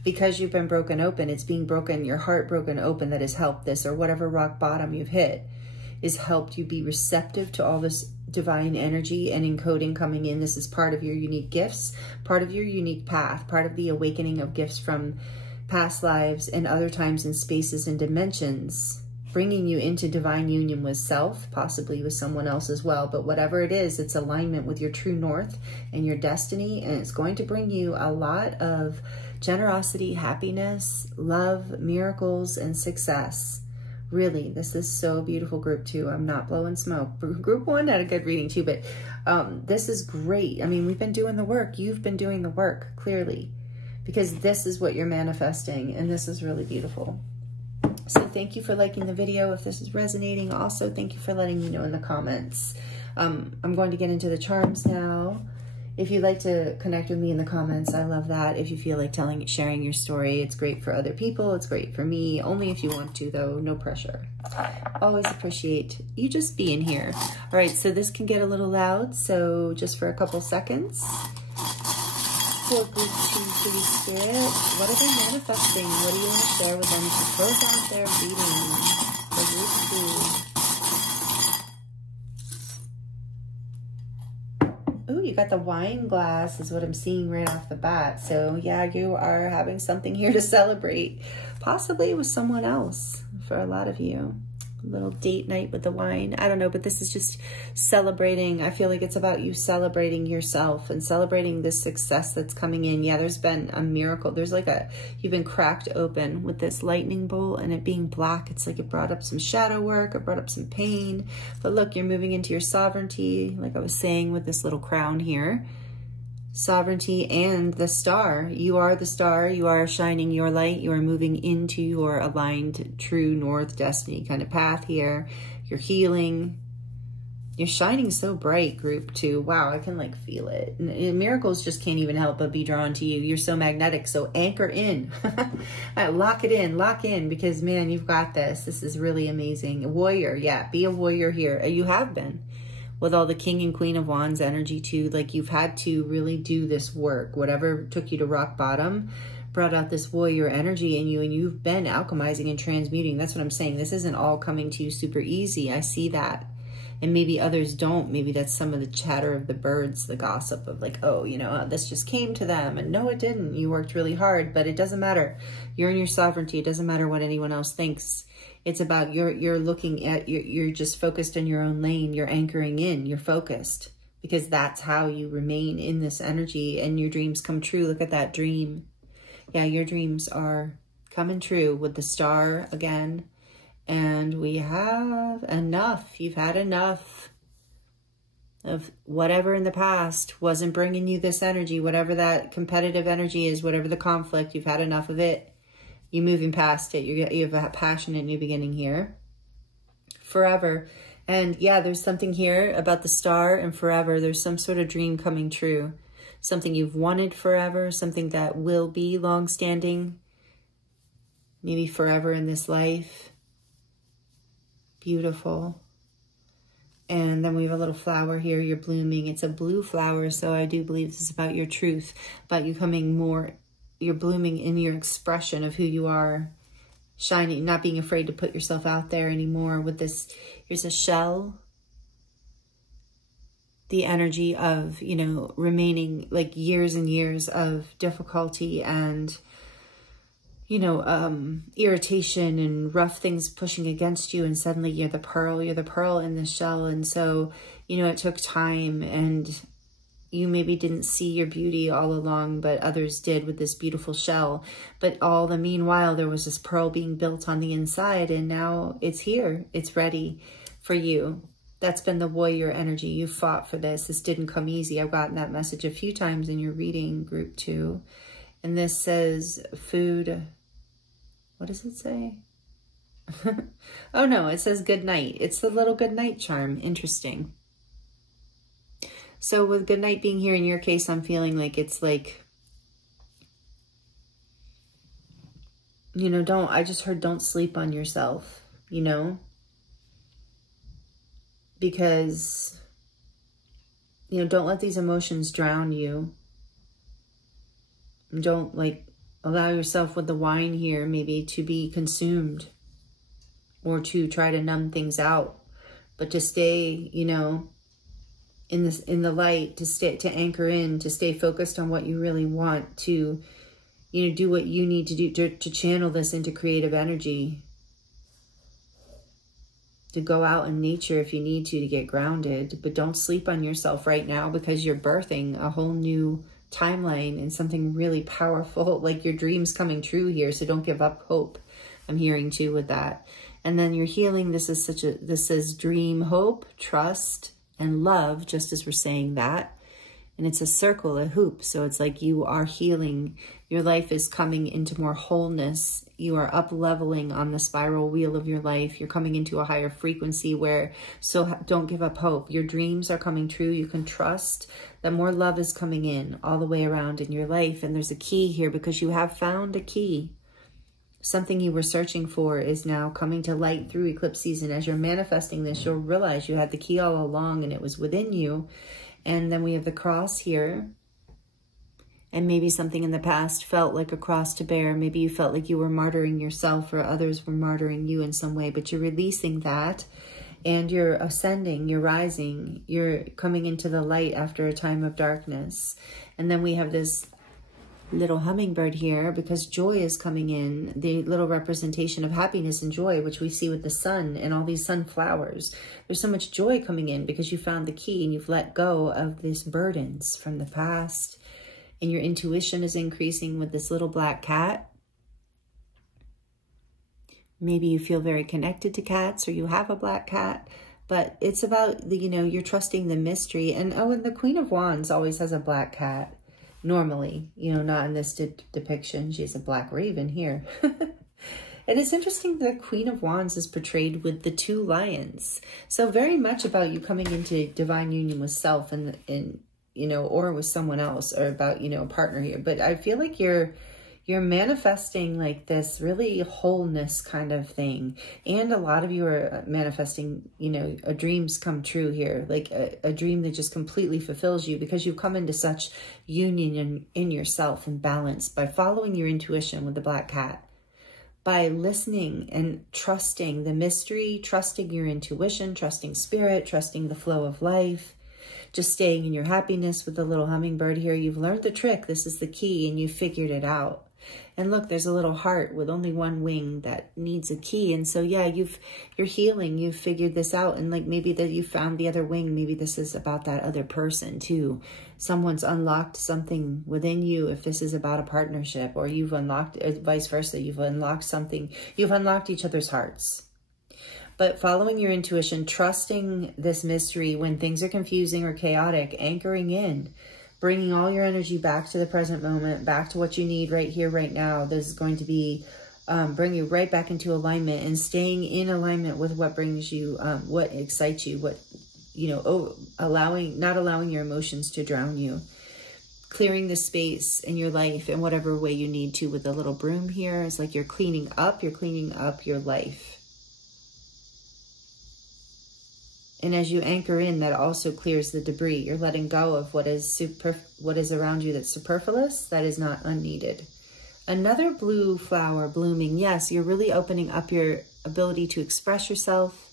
Because you've been broken open, it's being broken, your heart broken open, that has helped this, or whatever rock bottom you've hit, is helped you be receptive to all this divine energy and encoding coming in. This is part of your unique gifts, part of your unique path, part of the awakening of gifts from past lives and other times and spaces and dimensions, bringing you into divine union with self, possibly with someone else as well. But whatever it is, it's alignment with your true north and your destiny, and it's going to bring you a lot of generosity, happiness, love, miracles, and success. Really, this is so beautiful, group 2. I'm not blowing smoke. Group 1 had a good reading too, but this is great. I mean, we've been doing the work. You've been doing the work, clearly, because this is what you're manifesting, and this is really beautiful. So thank you for liking the video if this is resonating. Also, thank you for letting me know in the comments. I'm going to get into the charms now. If you'd like to connect with me in the comments, I love that. If you feel like sharing your story, it's great for other people. It's great for me. Only if you want to, though. No pressure. Always appreciate you just being here. All right, so this can get a little loud, so just for a couple seconds. For group 2, Kitty Spirit, what are they manifesting? What do you want to share with them to close out their reading for group 2? Ooh, you got the wine glass is what I'm seeing right off the bat. So yeah, you are having something here to celebrate, possibly with someone else for a lot of you. little date night with the wine. I don't know, but this is just celebrating. I feel like it's about you celebrating yourself and celebrating this success that's coming in. Yeah, there's been a miracle. There's like you've been cracked open with this lightning bolt and it being black. It's like it brought up some shadow work. It brought up some pain. But look, you're moving into your sovereignty, like I was saying with this little crown here. Sovereignty and the star. You are the star. You are shining your light. You are moving into your aligned, true north destiny kind of path here. You're healing. You're shining so bright, group 2. Wow, I can like feel it. And miracles just can't even help but be drawn to you. You're so magnetic. So anchor in. Lock it in. Lock in because, man, you've got this. This is really amazing. A warrior. Yeah, be a warrior here. You have been. With all the King and Queen of Wands energy too, like you've had to really do this work. Whatever took you to rock bottom brought out this warrior energy in you, and you've been alchemizing and transmuting. That's what I'm saying. This isn't all coming to you super easy. I see that. And maybe others don't. Maybe that's some of the chatter of the birds, the gossip of like, oh, you know, this just came to them. And no, it didn't. You worked really hard, but it doesn't matter. You're in your sovereignty. It doesn't matter what anyone else thinks. It's about you're looking at, you're just focused in your own lane. You're anchoring in, you're focused because that's how you remain in this energy and your dreams come true. Look at that dream. Yeah, your dreams are coming true with the star again. And we have enough. You've had enough of whatever in the past wasn't bringing you this energy, whatever that competitive energy is, whatever the conflict, you've had enough of it. You're moving past it. You have a passionate new beginning here. Forever. And yeah, there's something here about the star and forever. There's some sort of dream coming true. Something you've wanted forever. Something that will be long-standing. Maybe forever in this life. Beautiful. And then we have a little flower here. You're blooming. It's a blue flower. So I do believe this is about your truth. About you coming more... You're blooming in your expression of who you are, shining, not being afraid to put yourself out there anymore with this. Here's a shell. The energy of, you know, remaining like years and years of difficulty and, you know, irritation and rough things pushing against you. And suddenly you're the pearl in the shell. And so, you know, it took time and you maybe didn't see your beauty all along, but others did with this beautiful shell. But all the meanwhile, there was this pearl being built on the inside, and now it's here. It's ready for you. That's been the warrior energy. You fought for this. This didn't come easy. I've gotten that message a few times in your reading, group 2. And this says food. What does it say? Oh, no, it says good night. It's the little good night charm. Interesting. So with good night being here in your case, I'm feeling like it's like, you know, I just heard don't sleep on yourself, you know, because, you know, don't let these emotions drown you. Don't like allow yourself with the wine here maybe to be consumed or to try to numb things out, but to stay, you know, in the light, to anchor in, to stay focused on what you really want, to, you know, do what you need to do to channel this into creative energy, to go out in nature if you need to get grounded, but don't sleep on yourself right now because you're birthing a whole new timeline and something really powerful, like your dreams coming true here. So don't give up hope. I'm hearing too with that. And then you're healing. This is dream, hope, trust, and love, just as we're saying that. And it's a circle, a hoop. So it's like you are healing. Your life is coming into more wholeness. You are up leveling on the spiral wheel of your life. You're coming into a higher frequency where, so don't give up hope. Your dreams are coming true. You can trust that more love is coming in all the way around in your life. And there's a key here because you have found a key. Something you were searching for is now coming to light through eclipse season. As you're manifesting this, you'll realize you had the key all along and it was within you. And then we have the cross here. And maybe something in the past felt like a cross to bear. Maybe you felt like you were martyring yourself or others were martyring you in some way. But you're releasing that and you're ascending, you're rising. You're coming into the light after a time of darkness. And then we have this little hummingbird here, because joy is coming in, the little representation of happiness and joy, which we see with the sun and all these sunflowers. There's so much joy coming in because you found the key and you've let go of these burdens from the past, and your intuition is increasing with this little black cat. Maybe you feel very connected to cats, or you have a black cat, but it's about the, you're trusting the mystery. And oh, and the Queen of Wands always has a black cat. Normally, not in this depiction. She's a black raven here. And it's interesting that Queen of Wands is portrayed with the 2 lions. So very much about you coming into divine union with self and or with someone else, or about, a partner here. But I feel like you're manifesting like this really wholeness kind of thing. And a lot of you are manifesting, a dreams come true here, like a dream that just completely fulfills you, because you've come into such union in yourself and balance by following your intuition with the black cat, by listening and trusting the mystery, trusting your intuition, trusting spirit, trusting the flow of life, just staying in your happiness with the little hummingbird here. You've learned the trick. This is the key, and you figured it out. And look, there's a little heart with only one wing that needs a key. And so, yeah, you're healing. You've figured this out. And like maybe that you found the other wing. Maybe this is about that other person too. Someone's unlocked something within you. If this is about a partnership, or you've unlocked, or vice versa, you've unlocked something. You've unlocked each other's hearts. But following your intuition, trusting this mystery when things are confusing or chaotic, anchoring in, bringing all your energy back to the present moment, back to what you need right here, right now. This is going to be, bring you right back into alignment, and staying in alignment with what brings you, what excites you, what, not allowing your emotions to drown you. Clearing the space in your life in whatever way you need to with the little broom here. It's like you're cleaning up your life. And as you anchor in, that also clears the debris. You're letting go of what is around you that's superfluous, that is not unneeded. Another blue flower blooming. Yes, you're really opening up your ability to express yourself,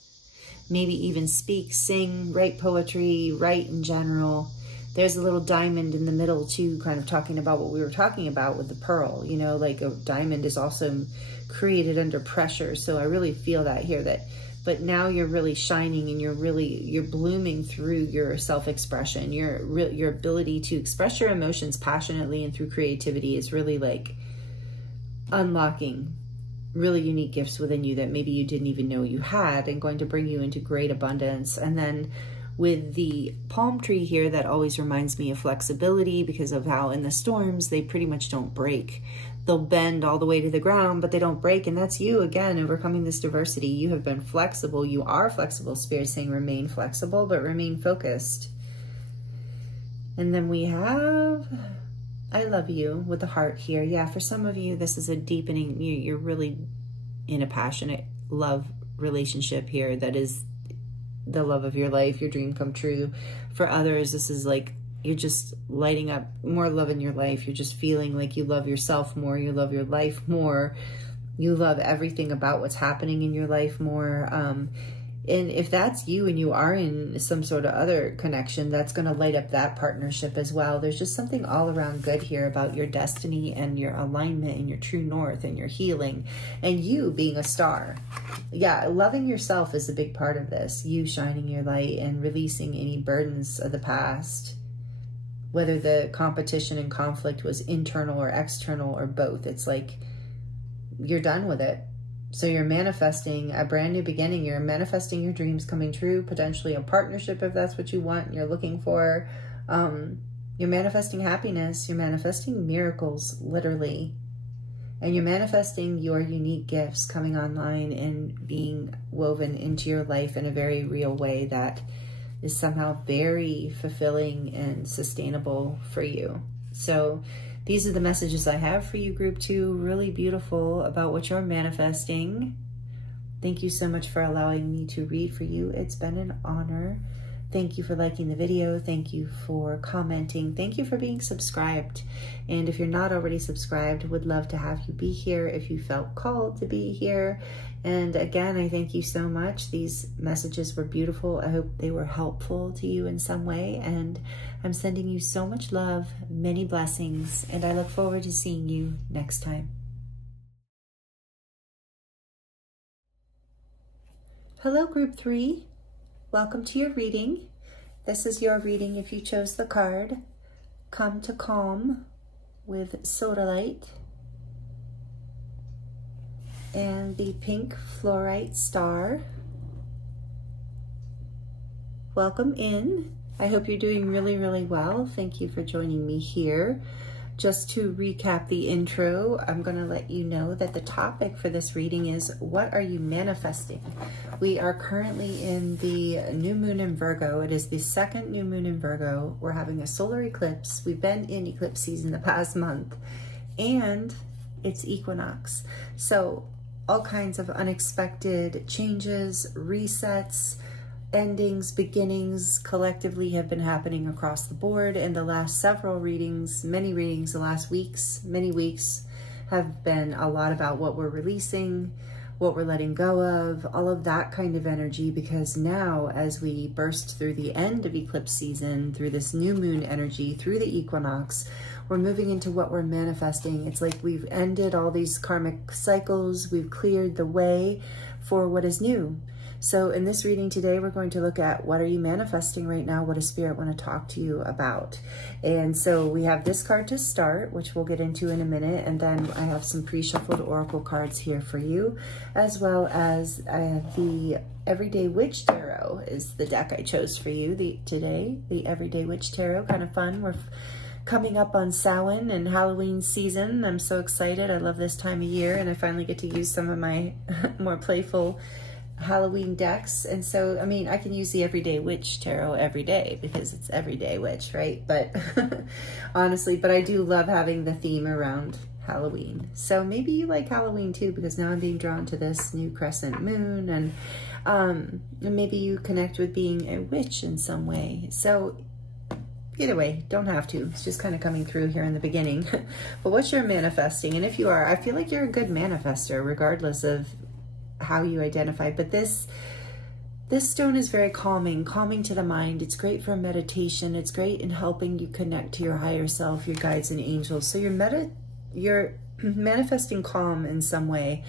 maybe even speak, sing, write poetry, write in general. There's a little diamond in the middle too, kind of talking about what we were talking about with the pearl. Like a diamond is also created under pressure. So I really feel that here, but now you're really shining, and you're blooming through your self-expression. Your ability to express your emotions passionately and through creativity is really like unlocking really unique gifts within you that maybe you didn't even know you had, and going to bring you into great abundance. And then with the palm tree here, that always reminds me of flexibility, because of how in the storms, they pretty much don't break. They'll bend all the way to the ground, but they don't break. And that's you, again, overcoming this diversity. You have been flexible. You are flexible. Spirit saying remain flexible, but remain focused. And then we have, I love you with the heart here. Yeah, for some of you, this is a deepening. You're really in a passionate love relationship here. That is the love of your life, your dream come true. For others, this is like, you're just lighting up more love in your life. You're just feeling like you love yourself more. You love your life more. You love everything about what's happening in your life more. And if that's you and you are in some sort of other connection, that's going to light up that partnership as well. There's just something all around good here about your destiny and your alignment and your true north and your healing and you being a star. Yeah, loving yourself is a big part of this. You shining your light and releasing any burdens of the past, whether the competition and conflict was internal or external or both. It's like you're done with it. So you're manifesting a brand new beginning. You're manifesting your dreams coming true, potentially a partnership if that's what you want and you're looking for. You're manifesting happiness. You're manifesting miracles, literally. And you're manifesting your unique gifts coming online and being woven into your life in a very real way that is somehow very fulfilling and sustainable for you. So these are the messages I have for you, Group 2. Really beautiful about what you're manifesting. Thank you so much for allowing me to read for you. It's been an honor. Thank you for liking the video. Thank you for commenting. Thank you for being subscribed. And if you're not already subscribed, would love to have you be here if you felt called to be here. And again, I thank you so much. These messages were beautiful. I hope they were helpful to you in some way. And I'm sending you so much love, many blessings, and I look forward to seeing you next time. Hello, Group 3. Welcome to your reading. This is your reading if you chose the card, Come to Calm with Sodalite and the pink Fluorite star. Welcome in. I hope you're doing really, really well. Thank you for joining me here. Just to recap the intro, I'm going to let you know that the topic for this reading is, what are you manifesting? We are currently in the new moon in Virgo. It is the second new moon in Virgo. We're having a solar eclipse. We've been in eclipse season the past month, and it's equinox. So all kinds of unexpected changes, resets, endings, beginnings collectively have been happening across the board. In the last several readings, many readings, the last many weeks have been a lot about what we're releasing, what we're letting go of, all of that kind of energy, because now as we burst through the end of eclipse season, through this new moon energy, through the equinox, we're moving into what we're manifesting. It's like we've ended all these karmic cycles. We've cleared the way for what is new. So in this reading today, we're going to look at, what are you manifesting right now? What does Spirit want to talk to you about? And so we have this card to start, which we'll get into in a minute. And then I have some pre-shuffled oracle cards here for you, as well as the Everyday Witch Tarot is the deck I chose for you today. The Everyday Witch Tarot, kind of fun. We're coming up on Samhain and Halloween season. I'm so excited. I love this time of year, and I finally get to use some of my more playful Halloween decks. And so, I mean, I can use the Everyday Witch Tarot every day because it's Everyday Witch, right? But honestly, but I do love having the theme around Halloween. So maybe you like Halloween too, because now I'm being drawn to this new crescent moon, and maybe you connect with being a witch in some way. So either way, don't have to. It's just kind of coming through here in the beginning. But what you're manifesting, and if you are, I feel like you're a good manifester regardless of how you identify. But this stone is very calming to the mind. It's great for meditation. It's great in helping you connect to your higher self, your guides and angels. So you're manifesting calm in some way,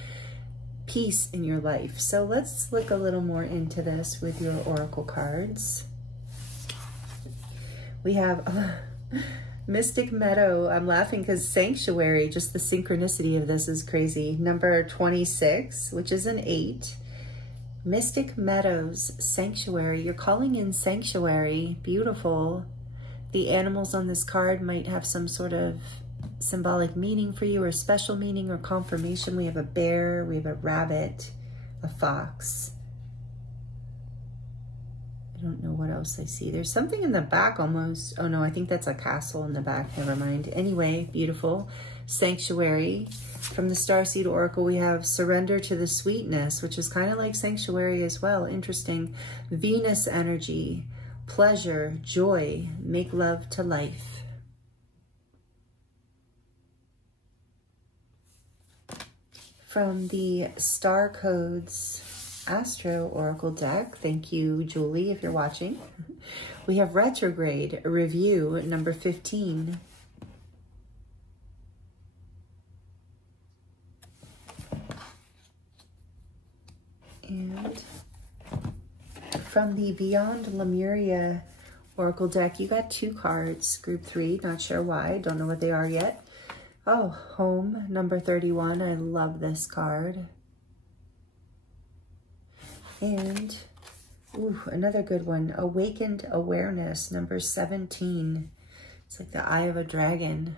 peace in your life. So let's look a little more into this with your oracle cards. We have Mystic Meadow. I'm laughing because Sanctuary, just the synchronicity of this is crazy. Number 26, which is an 8. Mystic Meadows, Sanctuary. You're calling in Sanctuary. Beautiful. The animals on this card might have some sort of symbolic meaning for you, or special meaning or confirmation. We have a bear, we have a rabbit, a fox. I don't know what else I see. There's something in the back almost. Oh no, I think that's a castle in the back. Never mind. Anyway, beautiful. Sanctuary. From the Starseed Oracle, we have Surrender to the Sweetness, which is kind of like Sanctuary as well. Interesting. Venus energy. Pleasure. Joy. Make love to life. From the Star Codes Astro Oracle deck, thank you, Julie, if you're watching. We have Retrograde Review, number 15. And from the Beyond Lemuria Oracle deck, you got 2 cards, Group 3, not sure why, don't know what they are yet. Oh, Home, number 31, I love this card. And, ooh, another good one, Awakened Awareness, number 17. It's like the eye of a dragon.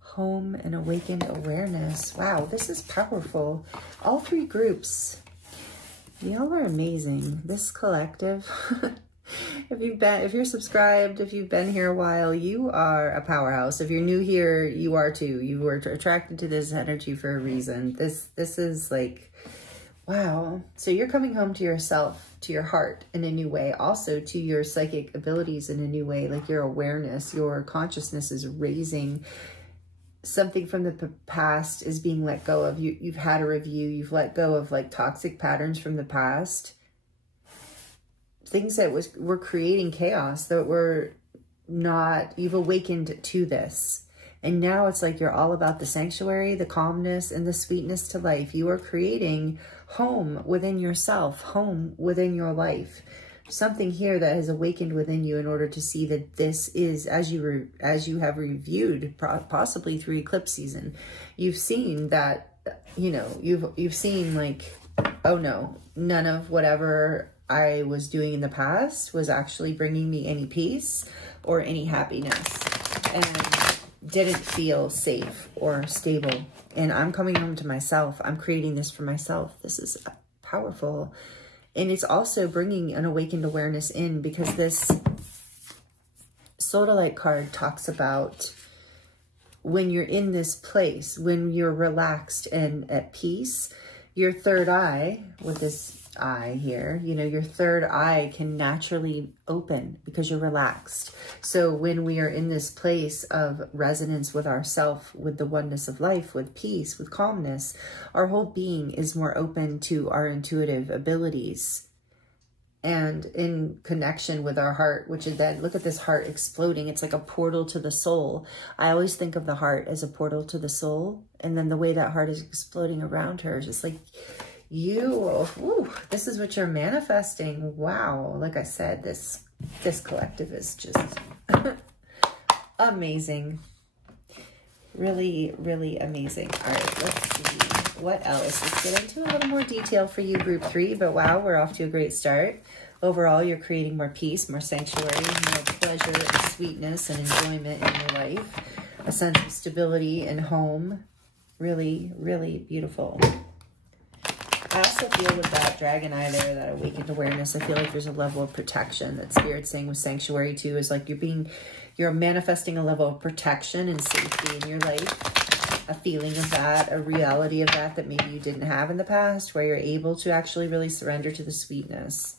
Home and Awakened Awareness. Wow, this is powerful. All 3 groups. Y'all are amazing. This collective. If you're subscribed, if you've been here a while, you are a powerhouse. If you're new here, you are too. You were attracted to this energy for a reason. This is like, wow. So you're coming home to yourself, to your heart in a new way. Also to your psychic abilities in a new way. Like your awareness, your consciousness is raising something from the past is being let go of. You've had a review. You've let go of like toxic patterns from the past. Things that were creating chaos, that were not, you've awakened to this. And now it's like you're all about the sanctuary, the calmness, and the sweetness to life. You are creating home within yourself, home within your life. Something here that has awakened within you in order to see that this is, as you have reviewed, possibly through eclipse season, you've seen that, you know, you've seen like, oh no, none of whatever I was doing in the past was actually bringing me any peace or any happiness, and didn't feel safe or stable. And I'm coming home to myself. I'm creating this for myself. This is powerful. And it's also bringing an awakened awareness in, because this Sodalite card talks about when you're in this place, when you're relaxed and at peace, your third eye, with this eye here, you know, your third eye can naturally open because you're relaxed. So when we are in this place of resonance with ourself, with the oneness of life, with peace, with calmness, our whole being is more open to our intuitive abilities and in connection with our heart, which is then, look at this heart exploding. It's like a portal to the soul. I always think of the heart as a portal to the soul. And then the way that heart is exploding around her is just like, this is what you're manifesting. Wow. Like I said, this collective is just amazing. Really, really amazing. All right, let's see what else. Let's get into a little more detail for you, group 3. But wow, we're off to a great start. Overall, you're creating more peace, more sanctuary, more pleasure and sweetness and enjoyment in your life. A sense of stability and home. Really, really beautiful. I also feel with that dragon eye there, that awakened awareness, I feel like there's a level of protection that Spirit's saying with sanctuary too, is like you're manifesting a level of protection and safety in your life, a feeling of that, a reality of that maybe you didn't have in the past, where you're able to actually really surrender to the sweetness.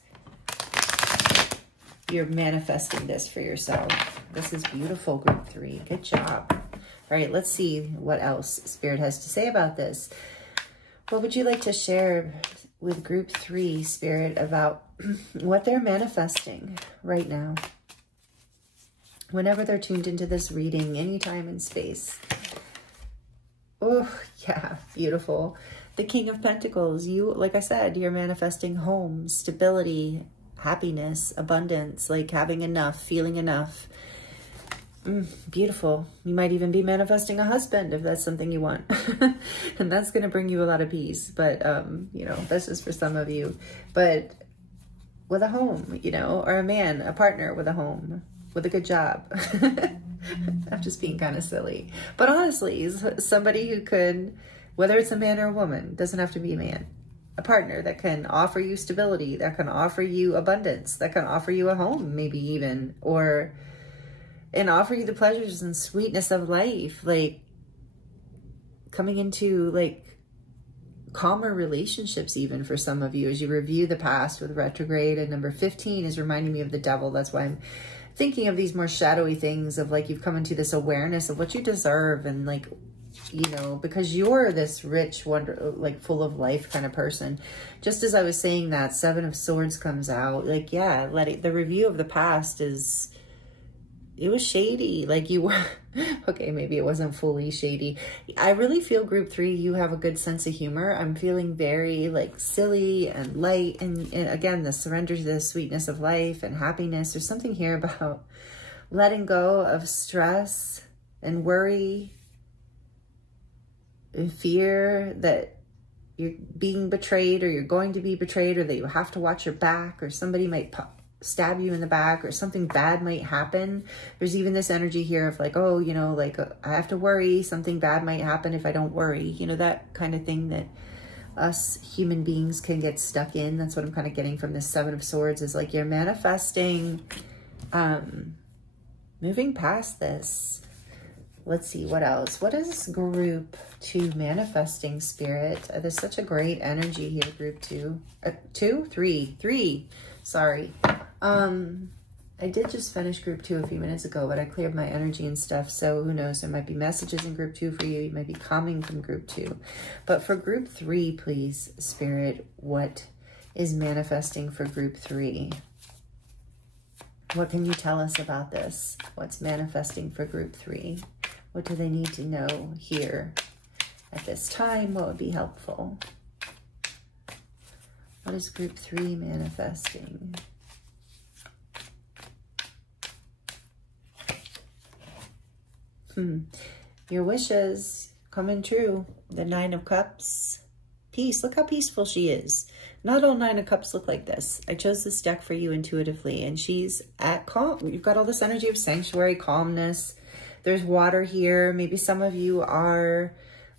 You're manifesting this for yourself. This is beautiful, group 3. Good job. All right, let's see what else Spirit has to say about this. What would you like to share with group 3, Spirit, about what they're manifesting right now? Whenever they're tuned into this reading, anytime in space. Oh, yeah, beautiful. The King of Pentacles. You, like I said, you're manifesting home, stability, happiness, abundance, like having enough, feeling enough. Beautiful. You might even be manifesting a husband if that's something you want. And that's going to bring you a lot of peace. But, you know, that's just for some of you. But with a home, you know, or a man, a partner with a home, with a good job. I'm just being kind of silly. But honestly, somebody who could, whether it's a man or a woman, doesn't have to be a man. A partner that can offer you stability, that can offer you abundance, that can offer you a home, maybe even, and offer you the pleasures and sweetness of life, like coming into like calmer relationships even for some of you as you review the past with retrograde. And number 15 is reminding me of the devil. That's why I'm thinking of these more shadowy things of like you've come into this awareness of what you deserve, and like, you know, because you're this rich, wonder, like full of life kind of person. Just as I was saying that, 7 of Swords comes out. Like, yeah, the review of the past is, it was shady. Like you were, okay, maybe it wasn't fully shady. I really feel group 3, you have a good sense of humor. I'm feeling very like silly and light. And again, the surrender to the sweetness of life and happiness. There's something here about letting go of stress and worry and fear that you're being betrayed, or you're going to be betrayed, or that you have to watch your back, or somebody might stab you in the back, or something bad might happen. There's even this energy here of like, oh, you know, like I have to worry, something bad might happen if I don't worry, you know, that kind of thing that us human beings can get stuck in. That's what I'm kind of getting from this 7 of Swords, is like you're manifesting, moving past this. Let's see what else. What is group 2 manifesting, Spirit? There's such a great energy here, group 2. 3. Sorry. I did just finish group 2 a few minutes ago, but I cleared my energy and stuff. So who knows? There might be messages in group 2 for you. You might be coming from group 2. But for group 3, please, Spirit, what is manifesting for group 3? What can you tell us about this? What's manifesting for group 3? What do they need to know here at this time? What would be helpful? What is group 3 manifesting? Your wishes coming true. The 9 of Cups. Peace. Look how peaceful she is. Not all 9 of Cups look like this. I chose this deck for you intuitively, and she's at calm. You've got all this energy of sanctuary, calmness. There's water here. Maybe some of you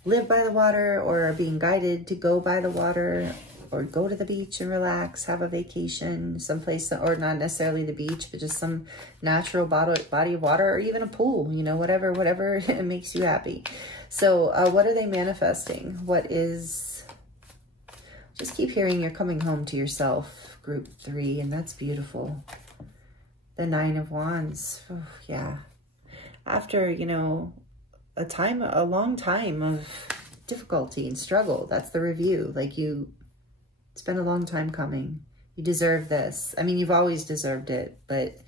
live by the water or are being guided to go by the water, or go to the beach and relax, have a vacation someplace, or not necessarily the beach, but just some natural body of water, or even a pool, you know, whatever makes you happy. So what are they manifesting? What is, just keep hearing you're coming home to yourself, group 3, and that's beautiful. The 9 of Wands, oh, yeah. After, you know, a long time of difficulty and struggle, that's the review. Like it's been a long time coming. You deserve this. I mean, you've always deserved it, but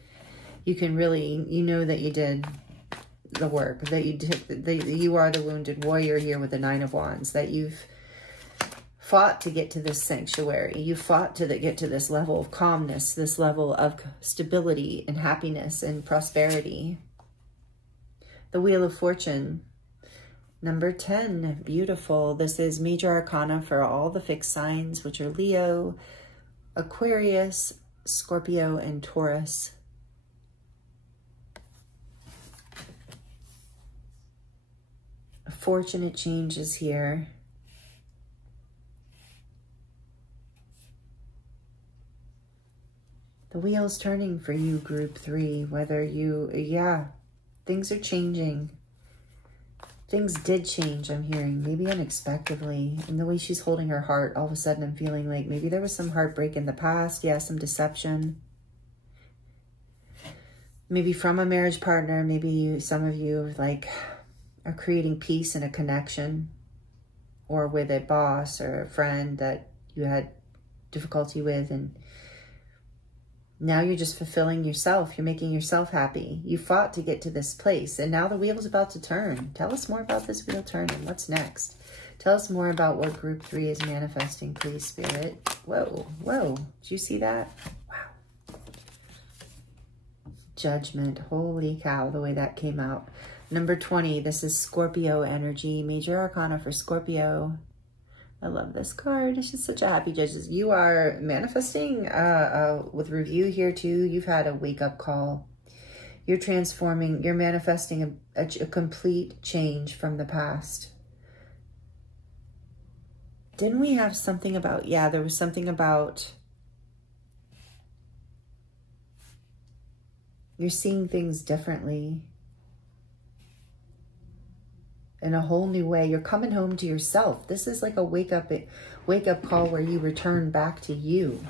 you can really, you know that you did the work, that you did, that you are the wounded warrior here with the 9 of Wands, that you've fought to get to this sanctuary. You fought to get to this level of calmness, this level of stability and happiness and prosperity. The Wheel of Fortune. Number 10, beautiful. This is major arcana for all the fixed signs, which are Leo, Aquarius, Scorpio, and Taurus. Fortunate changes here. The wheel's turning for you, group 3, whether you, yeah, things are changing. Things did change, I'm hearing, maybe unexpectedly. And the way she's holding her heart, all of a sudden I'm feeling like maybe there was some heartbreak in the past. Yeah, some deception. Maybe from a marriage partner. Maybe some of you like are creating peace and a connection. Or with a boss or a friend that you had difficulty with, and now you're just fulfilling yourself. You're making yourself happy. You fought to get to this place, and now the wheel's about to turn. Tell us more about this wheel turning. What's next? Tell us more about what group 3 is manifesting, please, Spirit. Whoa, whoa. Did you see that? Wow. Judgment. Holy cow, the way that came out. Number 20, this is Scorpio energy. Major arcana for Scorpio. I love this card. It's just such a happy judges. You are manifesting with review here too. You've had a wake-up call. You're transforming. You're manifesting a complete change from the past. Didn't we have something about, yeah, there was something about you're seeing things differently. In a whole new way. You're coming home to yourself. This is like a wake up call where you return back to you.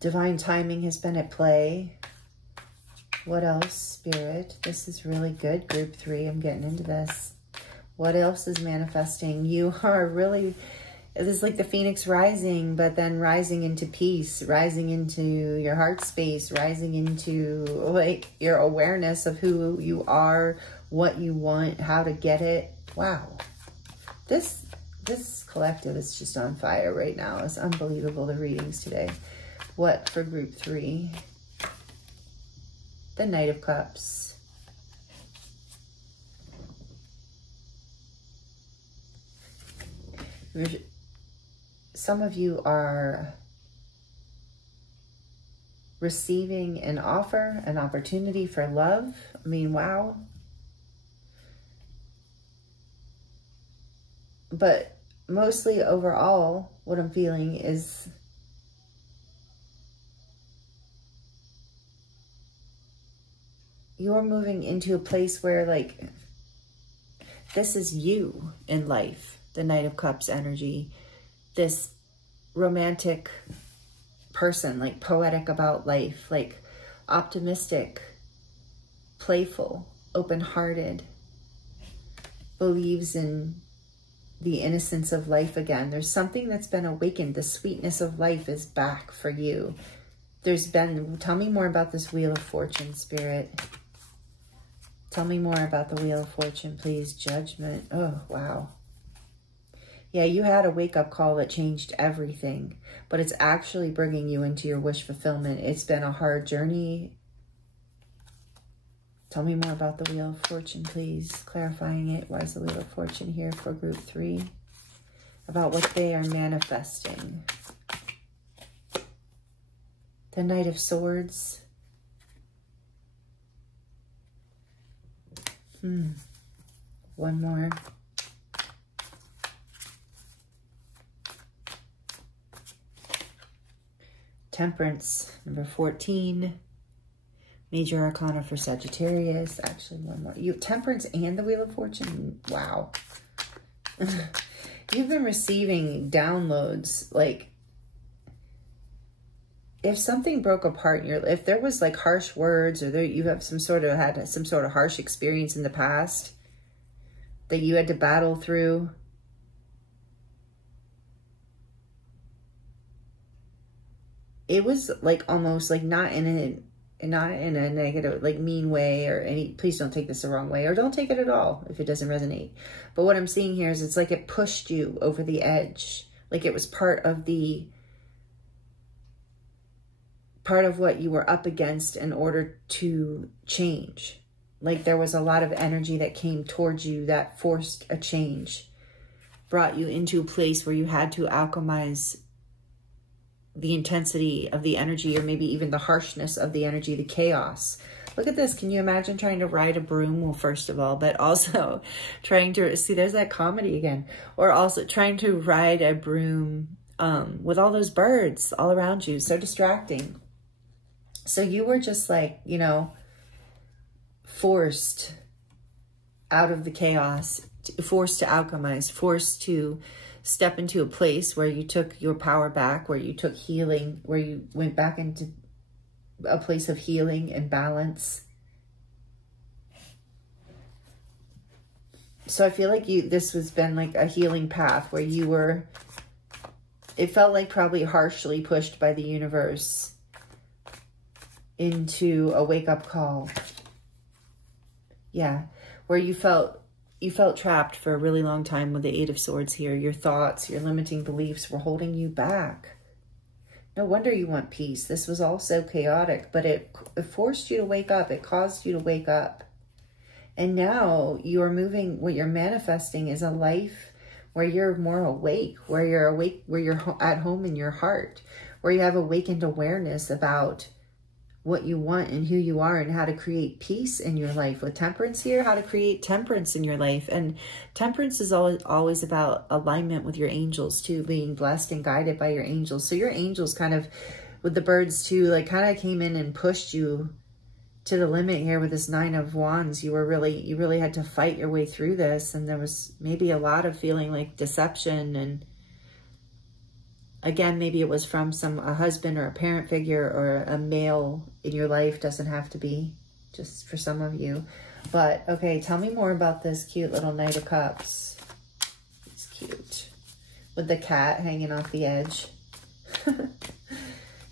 Divine timing has been at play. What else, Spirit? This is really good, group 3. I'm getting into this. What else is manifesting? You are really, this is like the phoenix rising, but then rising into peace, rising into your heart space, rising into like your awareness of who you are, what you want, how to get it. Wow. This collective is just on fire right now. It's unbelievable, the readings today. What for group 3? The Knight of Cups. Some of you are receiving an offer, an opportunity for love. I mean, wow. But mostly overall, what I'm feeling is you're moving into a place where like, this is you in life, the Knight of Cups energy. This romantic person, like poetic about life, like optimistic, playful, open-hearted, believes in the innocence of life again. There's something that's been awakened. The sweetness of life is back for you. Tell me more about this Wheel of Fortune, Spirit. Tell me more about the Wheel of Fortune, please. Judgment. Oh, wow. Yeah, you had a wake-up call that changed everything, but it's actually bringing you into your wish fulfillment. It's been a hard journey. Tell me more about the Wheel of Fortune, please. Clarifying it. Why is the Wheel of Fortune here for group 3? About what they are manifesting. The Knight of Swords. One more. Temperance, number 14. Major Arcana for Sagittarius. Actually, one more. You have Temperance and the Wheel of Fortune. Wow. You've been receiving downloads. Like, if something broke apart in if there was like harsh words, or you have had some sort of harsh experience in the past that you had to battle through, it was like almost like not in a negative, like mean way or please don't take this the wrong way, or don't take it at all if it doesn't resonate. But what I'm seeing here is it's like it pushed you over the edge. Like it was part of what you were up against in order to change. Like there was a lot of energy that came towards you that forced a change, brought you into a place where you had to alchemize the intensity of the energy, or maybe even the harshness of the energy, the chaos. Look at this. Can you imagine trying to ride a broom? Well, first of all, but also trying to, see, there's that comedy again. Or also trying to ride a broom with all those birds all around you. So distracting. So you were just like, you know, forced out of the chaos, forced to alchemize, forced to step into a place where you took your power back, where you took healing, where you went back into a place of healing and balance. So I feel like this has been like a healing path where you were, it felt like probably harshly pushed by the universe into a wake-up call. Yeah, where you felt trapped for a really long time with the Eight of Swords here. Your thoughts, your limiting beliefs were holding you back. No wonder you want peace. This was all so chaotic, but it forced you to wake up. It caused you to wake up. And now you are moving, what you're manifesting is a life where you're more awake, where you're at home in your heart, where you have awakened awareness about what you want and who you are and how to create peace in your life. With Temperance here, how to create temperance in your life. And temperance is always about alignment with your angels too, being blessed and guided by your angels. So your angels kind of, with the birds too, like kind of came in and pushed you to the limit here with this Nine of Wands. You really had to fight your way through this. And there was maybe a lot of feeling like deception, and again, maybe it was from a husband or a parent figure or a male in your life. Doesn't have to be, just for some of you. But, okay, tell me more about this cute little Knight of Cups. It's cute. With the cat hanging off the edge.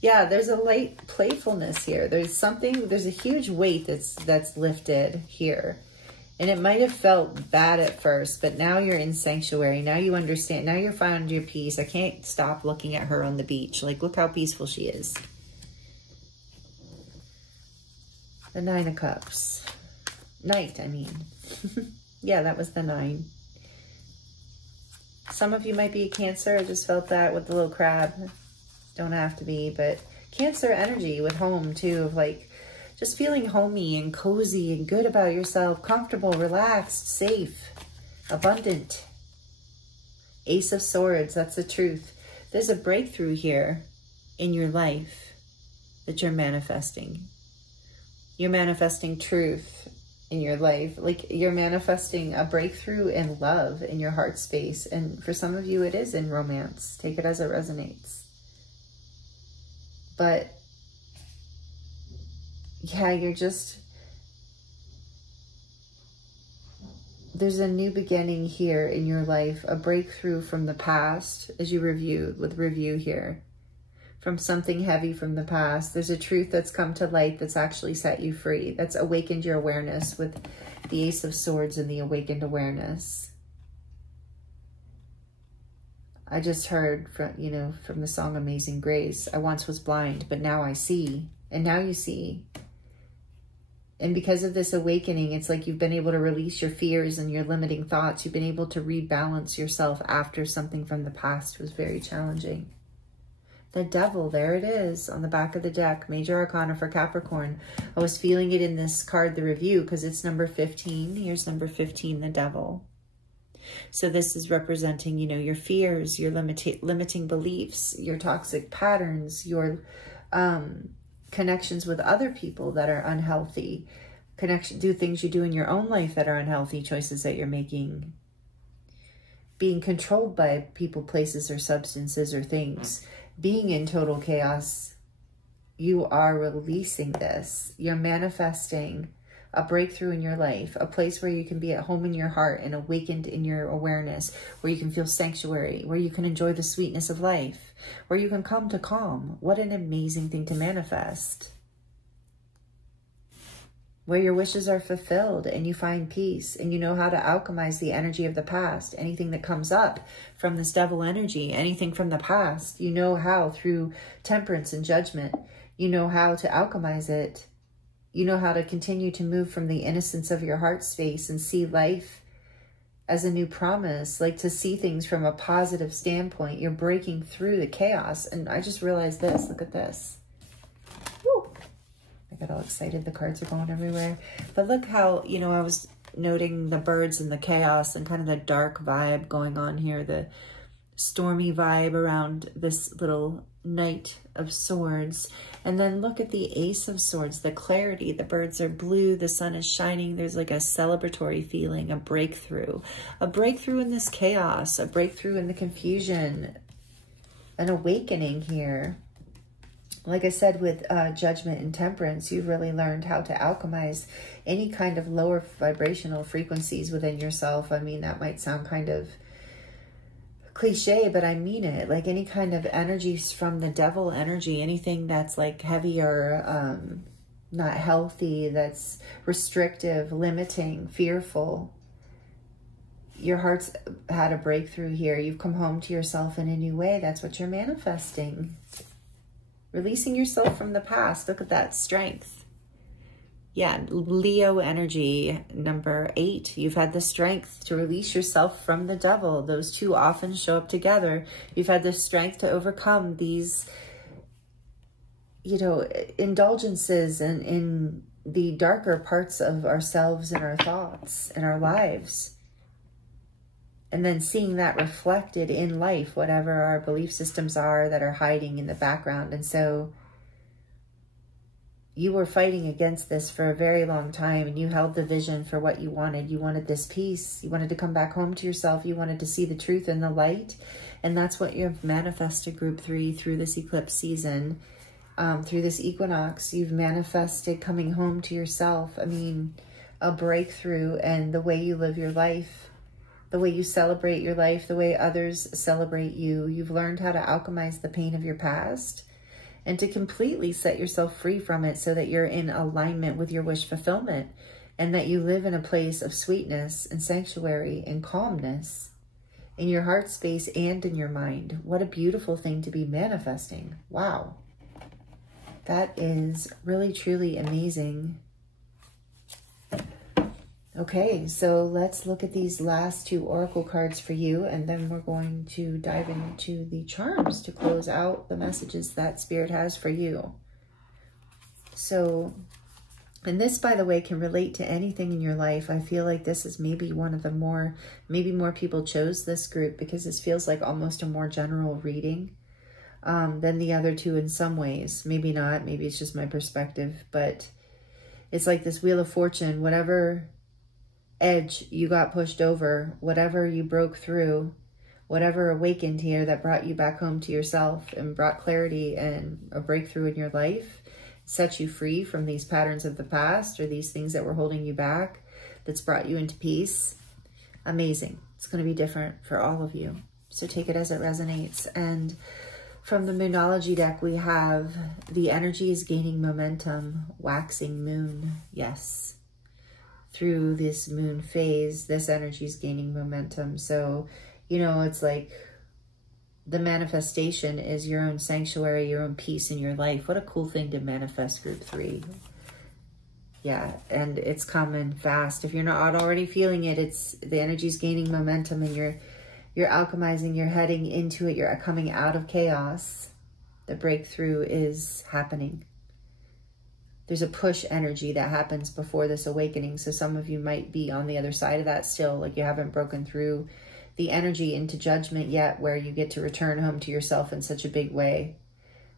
Yeah, there's a light playfulness here. There's a huge weight that's lifted here. And it might have felt bad at first, but now you're in sanctuary. Now you understand. Now you're found your peace. I can't stop looking at her on the beach. Like, look how peaceful she is. The Nine of Cups. Knight, I mean. Yeah, that was the 9. Some of you might be a Cancer. I just felt that with the little crab. Don't have to be, but Cancer energy with home too, of like, just feeling homey and cozy and good about yourself, comfortable, relaxed, safe, abundant. Ace of Swords, that's the truth. There's a breakthrough here in your life that you're manifesting. You're manifesting truth in your life. Like you're manifesting a breakthrough in love in your heart space. And for some of you, it is in romance. Take it as it resonates. But yeah, you're just, there's a new beginning here in your life, a breakthrough from the past as you review here. From something heavy from the past. There's a truth that's come to light that's actually set you free. That's awakened your awareness with the Ace of Swords and the awakened awareness. I just heard from, you know, from the song Amazing Grace, I once was blind, but now I see. And now you see. And because of this awakening, it's like you've been able to release your fears and your limiting thoughts. You've been able to rebalance yourself after something from the past was very challenging. The Devil, there it is on the back of the deck, Major Arcana for Capricorn. I was feeling it in this card, the review, because it's number 15. Here's number 15, the Devil. So this is representing, you know, your fears, your limiting beliefs, your toxic patterns, your connections with other people that are unhealthy, do things you do in your own life that are unhealthy, choices that you're making, being controlled by people, places, or substances or things. Being in total chaos, you are releasing this. You're manifesting a breakthrough in your life, a place where you can be at home in your heart and awakened in your awareness, where you can feel sanctuary, where you can enjoy the sweetness of life, where you can come to calm. What an amazing thing to manifest. Where your wishes are fulfilled and you find peace and you know how to alchemize the energy of the past. Anything that comes up from this Devil energy, anything from the past, you know how, through temperance and judgment, you know how to alchemize it. You know how to continue to move from the innocence of your heart space and see life as a new promise, like to see things from a positive standpoint. You're breaking through the chaos. And I just realized this, look at this. Woo! I got all excited. The cards are going everywhere. But look how, you know, I was noting the birds and the chaos and kind of the dark vibe going on here, the stormy vibe around this little Knight of Swords. And then look at the Ace of Swords, the clarity. The birds are blue, the sun is shining. There's like a celebratory feeling, a breakthrough in this chaos, a breakthrough in the confusion, an awakening here. Like I said, with judgment and temperance, you've really learned how to alchemize any kind of lower vibrational frequencies within yourself. I mean, that might sound kind of cliche, but I mean it. Like any kind of energies from the Devil energy, anything that's like heavy or not healthy, that's restrictive, limiting, fearful. Your heart's had a breakthrough here. You've come home to yourself in a new way. That's what you're manifesting. Releasing yourself from the past. Look at that strength. Yeah, Leo energy, number 8. You've had the strength to release yourself from the Devil. Those two often show up together. You've had the strength to overcome these, you know, indulgences and in the darker parts of ourselves and our thoughts and our lives. And then seeing that reflected in life, whatever our belief systems are that are hiding in the background. And so you were fighting against this for a very long time, and you held the vision for what you wanted. You wanted this peace. You wanted to come back home to yourself. You wanted to see the truth and the light. And that's what you've manifested, Group 3, through this eclipse season, through this equinox. You've manifested coming home to yourself. I mean, a breakthrough and the way you live your life, the way you celebrate your life, the way others celebrate you. You've learned how to alchemize the pain of your past and to completely set yourself free from it so that you're in alignment with your wish fulfillment and that you live in a place of sweetness and sanctuary and calmness in your heart space and in your mind. What a beautiful thing to be manifesting. Wow. That is really, truly amazing. Okay, so let's look at these last 2 oracle cards for you, and then we're going to dive into the charms to close out the messages that Spirit has for you. So, and this, by the way, can relate to anything in your life. I feel like this is maybe one of the more, maybe more people chose this group because this feels like almost a more general reading than the other 2 in some ways. Maybe not, maybe it's just my perspective, but It's like this Wheel of Fortune, whatever edge you got pushed over, whatever you broke through, whatever awakened here that brought you back home to yourself and brought clarity and a breakthrough in your life, set you free from these patterns of the past or these things that were holding you back, that's brought you into peace. Amazing. It's going to be different for all of you. So take it as it resonates. And from the Moonology deck, we have the energy is gaining momentum, waxing moon. Yes. Through this moon phase, this energy is gaining momentum. So, you know, it's like the manifestation is your own sanctuary, your own peace in your life. What a cool thing to manifest, group 3. Yeah, and it's coming fast. If you're not already feeling it, it's the energy's gaining momentum and you're alchemizing, you're heading into it, you're coming out of chaos. The breakthrough is happening. There's a push energy that happens before this awakening. So some of you might be on the other side of that still, like you haven't broken through the energy into judgment yet, where you get to return home to yourself in such a big way.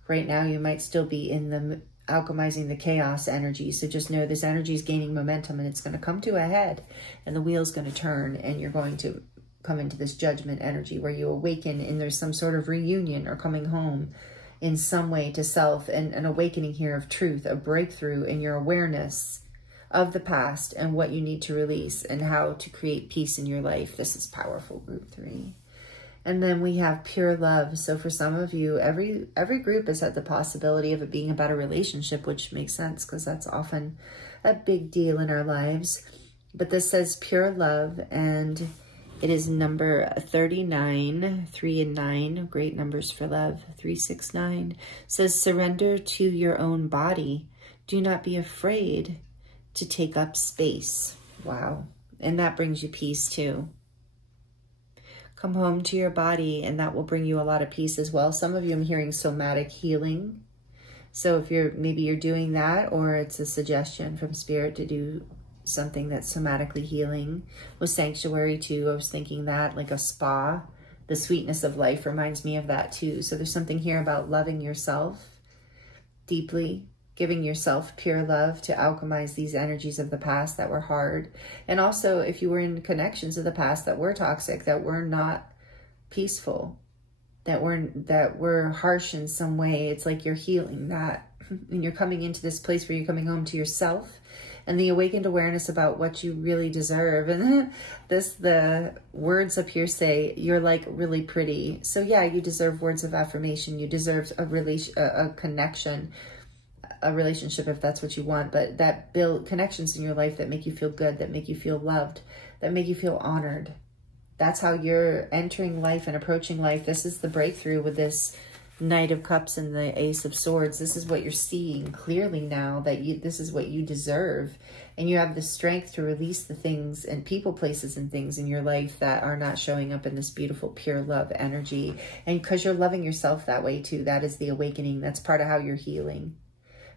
Right now, you might still be in the alchemizing the chaos energy. So just know this energy is gaining momentum and it's going to come to a head and the wheel's going to turn and you're going to come into this judgment energy where you awaken and there's some sort of reunion or coming home in some way to self, and an awakening here of truth, a breakthrough in your awareness of the past and what you need to release and how to create peace in your life. This is powerful, group 3. And then we have pure love. So for some of you, every group has had the possibility of it being about a relationship, which makes sense because that's often a big deal in our lives. But this says pure love, and it is number 39, 3 and 9, great numbers for love. 369 says surrender to your own body. Do not be afraid to take up space. Wow. And that brings you peace too. Come home to your body and that will bring you a lot of peace as well. Some of you, I'm hearing somatic healing. So if maybe you're doing that, or it's a suggestion from Spirit to do something that's somatically healing. With sanctuary too, I was thinking that, like a spa. The sweetness of life reminds me of that too. So there's something here about loving yourself deeply, giving yourself pure love to alchemize these energies of the past that were hard. And also if you were in connections of the past that were toxic, that were not peaceful, that were harsh in some way, it's like you're healing that. And you're coming into this place where you're coming home to yourself and the awakened awareness about what you really deserve. And the words up here say, you're like really pretty. So yeah, you deserve words of affirmation. You deserve a connection, a relationship if that's what you want, but that build connections in your life that make you feel good, that make you feel loved, that make you feel honored. That's how you're entering life and approaching life. This is the breakthrough with this Knight of Cups and the Ace of Swords. This is what you're seeing clearly now, that this is what you deserve. And you have the strength to release the things and people, places, and things in your life that are not showing up in this beautiful, pure love energy. And because you're loving yourself that way too, that is the awakening. That's part of how you're healing.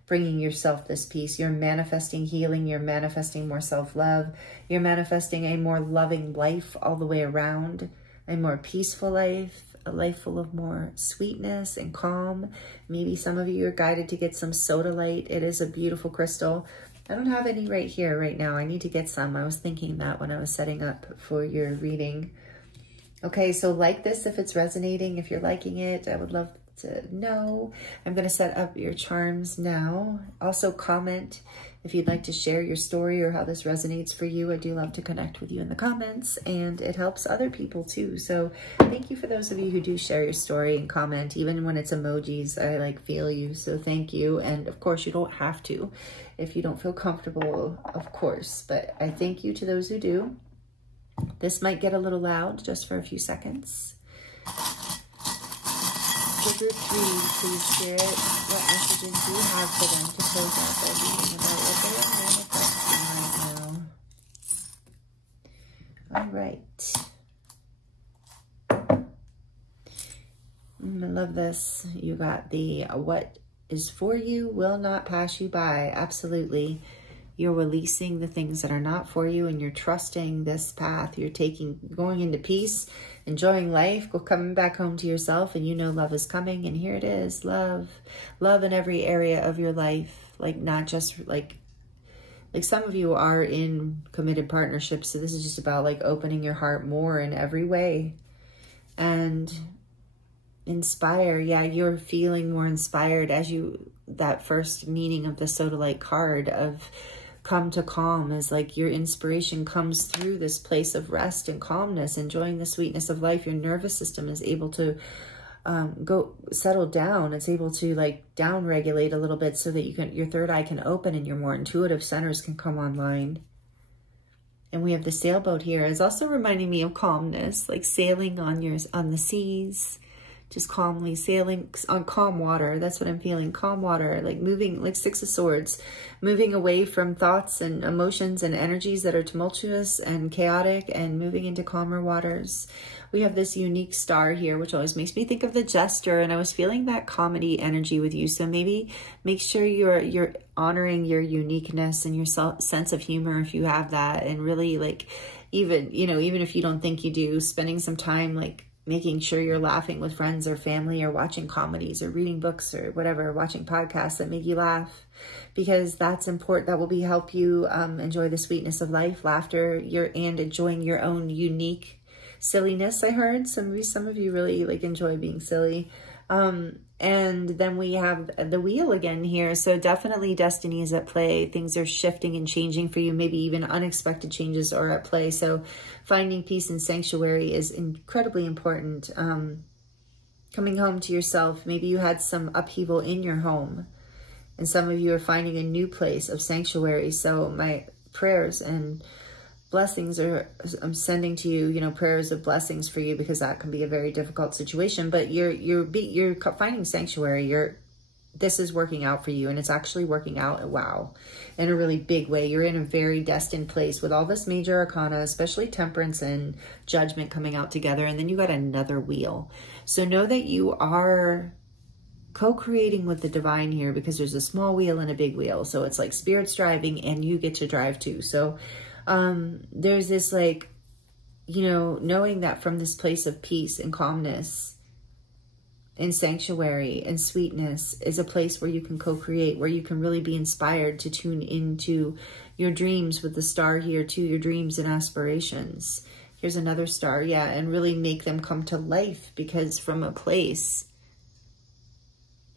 Bringing yourself this peace. You're manifesting healing. You're manifesting more self-love. You're manifesting a more loving life all the way around. A more peaceful life. A life full of more sweetness and calm. Maybe some of you are guided to get some sodalite. It is a beautiful crystal. I don't have any right here right now. I need to get some. I was thinking that when I was setting up for your reading. Okay, so like this if it's resonating. If you're liking it, I would love to know. I'm going to set up your charms now. Also comment if you'd like to share your story or how this resonates for you. I do love to connect with you in the comments, and it helps other people too. So thank you for those of you who do share your story and comment, even when it's emojis. I like feel you, so thank you. And of course you don't have to if you don't feel comfortable, of course, but I thank you to those who do. This might get a little loud just for a few seconds. For group 3, please share it. What messages do you have for them to close out their reading about what they are manifesting right now? All right. I love this. You got the what is for you will not pass you by. Absolutely. You're releasing the things that are not for you, and you're trusting this path. You're going into peace, enjoying life, coming back home to yourself, and you know love is coming. And here it is, love. Love in every area of your life. Like not just like like some of you are in committed partnerships. So this is just about like opening your heart more in every way. And inspire. Yeah, you're feeling more inspired as you, that first meaning of the sodalite card of come to calm is like your inspiration comes through this place of rest and calmness, enjoying the sweetness of life. Your nervous system is able to go settle down. It's able to like down regulate a little bit so that you can, your third eye can open and your more intuitive centers can come online. And we have the sailboat here. It's also reminding me of calmness, like sailing on the seas, just calmly sailing on calm water. That's what I'm feeling. Calm water, like moving, like Six of Swords, moving away from thoughts and emotions and energies that are tumultuous and chaotic and moving into calmer waters. We have this unique star here, which always makes me think of the Jester. And I was feeling that comedy energy with you. So maybe make sure you're honoring your uniqueness and your sense of humor if you have that. And really like, even, you know, even if you don't think you do, spending some time like making sure you're laughing with friends or family or watching comedies or reading books or whatever, watching podcasts that make you laugh, because that's important. That will help you enjoy the sweetness of life, laughter, and enjoying your own unique silliness. I heard some of you really like enjoy being silly. And then we have the wheel again here. So definitely destiny is at play. Things are shifting and changing for you. Maybe even unexpected changes are at play. So finding peace and sanctuary is incredibly important. Coming home to yourself. Maybe you had some upheaval in your home, and some of you are finding a new place of sanctuary. So my prayers and blessings I'm sending to you, you know, prayers of blessings for you, because that can be a very difficult situation, but you're finding sanctuary. This is working out for you, and it's actually working out, wow, in a really big way. You're in a very destined place with all this major arcana, especially temperance and judgment coming out together. And then you got another wheel. So know that you are co-creating with the divine here, because there's a small wheel and a big wheel. So it's like spirit's driving and you get to drive too. So there's this like, you know, knowing that from this place of peace and calmness and sanctuary and sweetness is a place where you can co-create, where you can really be inspired to tune into your dreams with the star here too, your dreams and aspirations. Here's another star, yeah, and really make them come to life, because from a place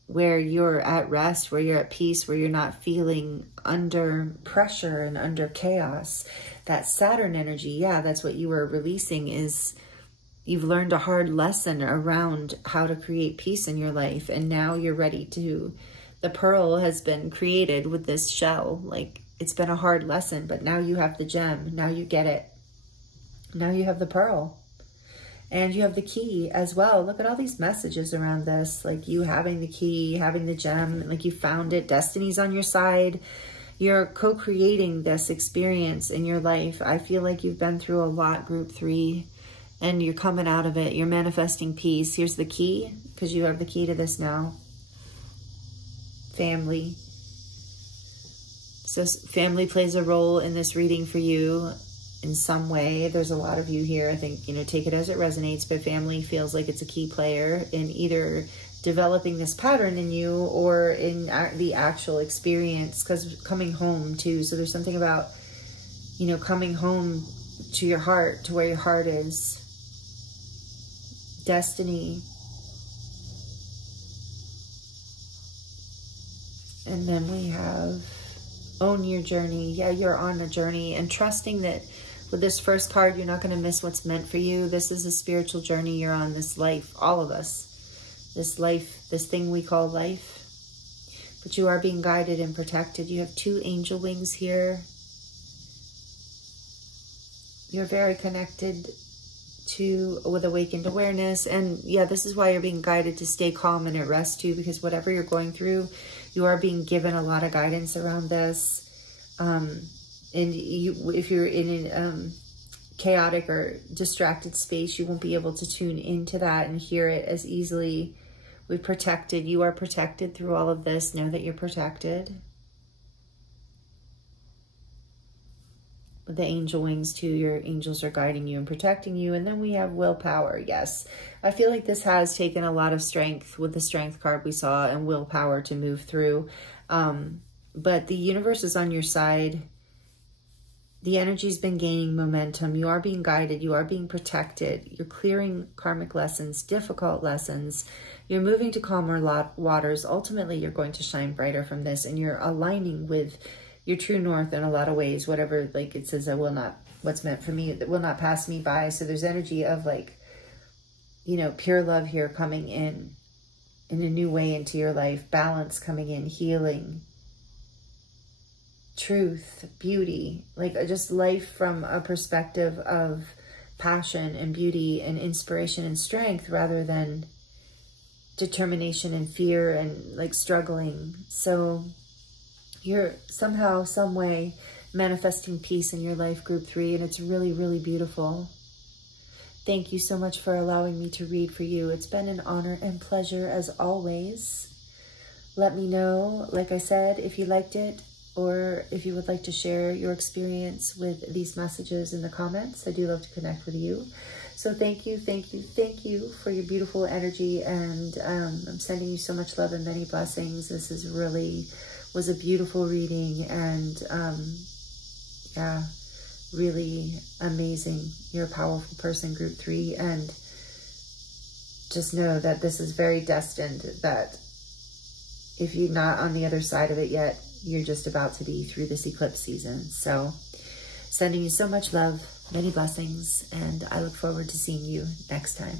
where you're at rest, where you're at peace, where you're not feeling under pressure and under chaos. That Saturn energy, yeah, that's what you were releasing, is you've learned a hard lesson around how to create peace in your life. And now you're ready to, the pearl has been created with this shell. Like, it's been a hard lesson, but now you have the gem. Now you get it. Now you have the pearl. And you have the key as well. Look at all these messages around this. Like you having the key, having the gem, like you found it. Destiny's on your side. You're co-creating this experience in your life. I feel like you've been through a lot, group 3, and you're coming out of it. You're manifesting peace. Here's the key, because you have the key to this now. Family. So family plays a role in this reading for you in some way. There's a lot of you here. I think, you know, take it as it resonates, but family feels like it's a key player in either developing this pattern in you or in the actual experience, because coming home too. So there's something about, you know, coming home to your heart, to where your heart is. Destiny. And then we have own your journey. Yeah, you're on a journey, and trusting that with this first card, you're not going to miss what's meant for you. This is a spiritual journey you're on, this life, all of us. This life, this thing we call life. But you are being guided and protected. You have 2 angel wings here. You're very connected with awakened awareness. And yeah, this is why you're being guided to stay calm and at rest too, because whatever you're going through, you are being given a lot of guidance around this. And if you're in a chaotic or distracted space, you won't be able to tune into that and hear it as easily. You are protected through all of this. Know that you're protected. With the angel wings too, your angels are guiding you and protecting you. And then we have willpower. Yes, I feel like this has taken a lot of strength with the strength card we saw, and willpower to move through. But the universe is on your side. the energy's been gaining momentum. You are being guided. You are being protected. You're clearing karmic lessons, difficult lessons. You're moving to calmer waters. Ultimately, you're going to shine brighter from this, and you're aligning with your true north in a lot of ways. Whatever, like it says, what's meant for me, that will not pass me by. So there's energy of like, you know, pure love here coming in a new way into your life, balance coming in, healing, truth, beauty, like just life from a perspective of passion and beauty and inspiration and strength rather than determination and fear and like struggling. So you're somehow, some way manifesting peace in your life, group 3, and it's really, really beautiful. Thank you so much for allowing me to read for you. It's been an honor and pleasure as always. Let me know, like I said, if you liked it, or if you would like to share your experience with these messages in the comments. I do love to connect with you. So thank you, thank you, thank you for your beautiful energy. And I'm sending you so much love and many blessings. This was a beautiful reading, and yeah, really amazing. You're a powerful person, group 3, and just know that this is very destined, that if you're not on the other side of it yet, you're just about to be through this eclipse season. So sending you so much love, many blessings, and I look forward to seeing you next time.